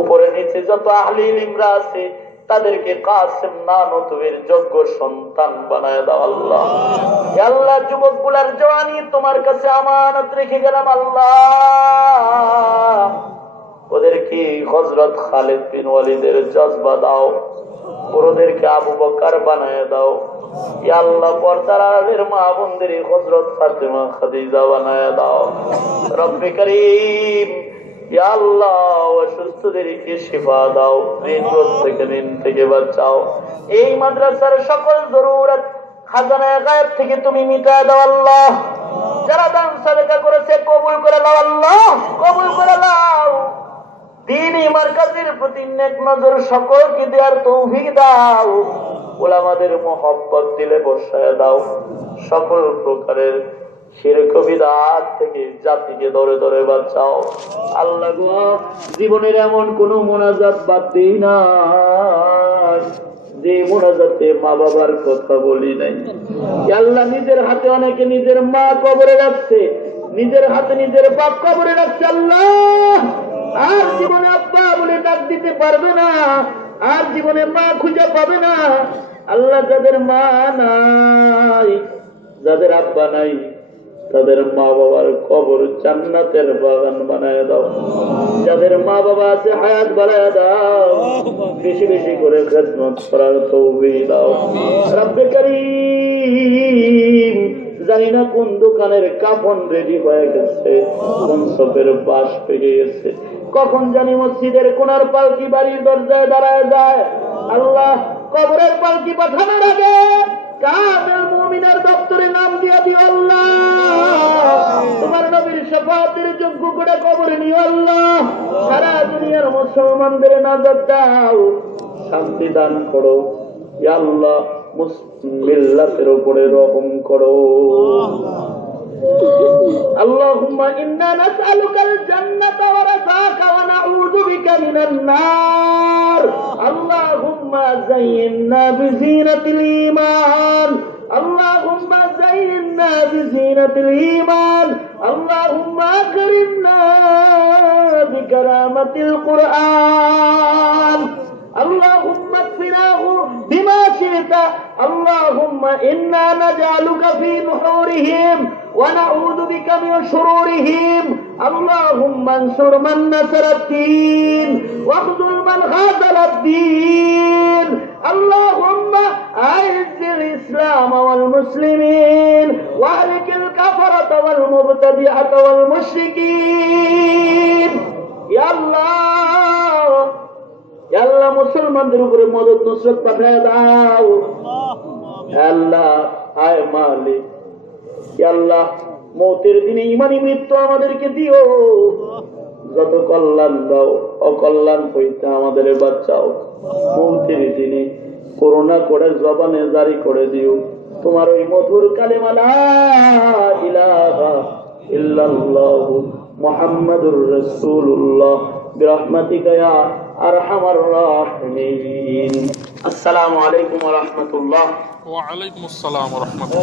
উপরে নিচে যত আহলে ইলমরা আছে, তাদেরকে কাসেম নানতুবির যোগ্য সন্তান বানায় দাও। আল্লাহ, আল্লাহ যুবক গুলার জওয়ানি তোমার কাছে আমানত রেখে গেলাম। আল্লাহ, ওদেরকে হযরত খালিদ বিন ওয়ালিদের জজবা দাও, ওদেরকে আবু বকর বানায় দাও। ইয়া আল্লাহ, পর্দার আড়ালের মা বোনদের হযরত ফাতেমা খাদিজা বানায় দাও। রব্বে করিম, ইয়া আল্লাহ, অসুস্থদেরকে শিফা দাও, ঋণ থেকে বাঁচাও। এই মাদ্রাসার সকল জরুরত খাজানায়ে গায়েব থেকে তুমি মিটায় দাও আল্লাহ। যারা দান সাদকা করেছে কবুল করে নাও আল্লাহ, কবুল করে নাও। দ্বীনি মারকাজের প্রতি নেক নজর সকলকে দেওয়ার তৌফিক দাও। উলামাদের মহব্বত দিলে বসায় দাও। সকল প্রকারের শিরক বিদআত থেকে জাতিকে ধরে ধরে বাঁচাও আল্লাহ গো। জীবনের এমন কোন মোনাজাত বাদ দেই না যে মোনাজাতে মা বাবার কথা বলি নাই। আল্লাহ, নিজের হাতে অনেকে নিজের মা কবরে রাখছে, নিজের হাতে নিজের বাপ কবরে রাখছে আল্লাহ। আর জীবনে আব্বা বলে ডাক দিতে পারবে না, আর জীবনে মা খুঁজে পাবে না আল্লাহ। যাদের মা নাই, যাদের আব্বা নাই, তাদের মা বাবার কবর জান্নাতের বাগান বানায় দাও। যাদের মা বাবা আছে হায়াত বাড়ায় দাও, বেশি বেশি করে খেদমত করার তৌফিক দাও রব্বে করিম। জানি না কোন দোকানের কাফন রেডি হয়ে গেছে, কোন সফের বাস পেয়ে গেছে, কখন জানি মসজিদের কোনার পালকি বাড়ির দরজায় দাঁড়ায় যায় আল্লাহ। কবরের পালকি পাঠানোর আগে কামেল মুমিনের দপ্তরে নাম দিয়ে দিও আল্লাহ। তোমার নবীর শাফাতের যোগ্য করে কবরে নিও আল্লাহ। সারা দুনিয়ার মুসলমানদের নাজাত দাও, শান্তি দান করো ইয়া আল্লাহ। মিল্লাতের উপরে রহম করো। আল্লাহুম্মা ইন্না নাসআলুকাল জান্নাতা ওয়া রাযাকা ওয়া নাউযু বিকা মিনান নার। আল্লাহুম্মা যায়্যিননা বিজিনাতিল ঈমান। আল্লাহুম্মা যায়্যিননা বিজিনাতিল ঈমান। আল্লাহুম্মা আকরিমনা বিকারামাতিল কুরআন। اللهم اكفناه بما شئت. اللهم إنا نجعلك في نحورهم ونعوذ بك من شرورهم. اللهم انصر من نصر الدين واخذل من خذل الدين. اللهم أعز الإسلام والمسلمين واهلك الكفرة والمبتدعة والمشركين. يا الله আল্লাহ, মুসলমানদের উপরে মদদ নসরত পাঠায় দাও আল্লাহ। আয় মালিক, আল্লাহ, মৌতের দিনে ইমানি মৃত্যু আমাদেরকে দিও। যত কল্যাণ দাও, অকল্যাণ হইতে আমাদের বাঁচাও। মৌতের দিনে করুণা করে জবানে জারি করে দিও তোমার ওই মধুর কালেমা লা ইলাহা ইল্লাল্লাহু মুহাম্মাদুর রাসূলুল্লাহ বিরহমাতিকা ইয়া আরহামার রাহিমিন। আসসালামু আলাইকুম ওয়া রাহমাতুল্লাহ। ওয়া আলাইকুম আসসালাম ওয়া রাহমাতুল্লাহ।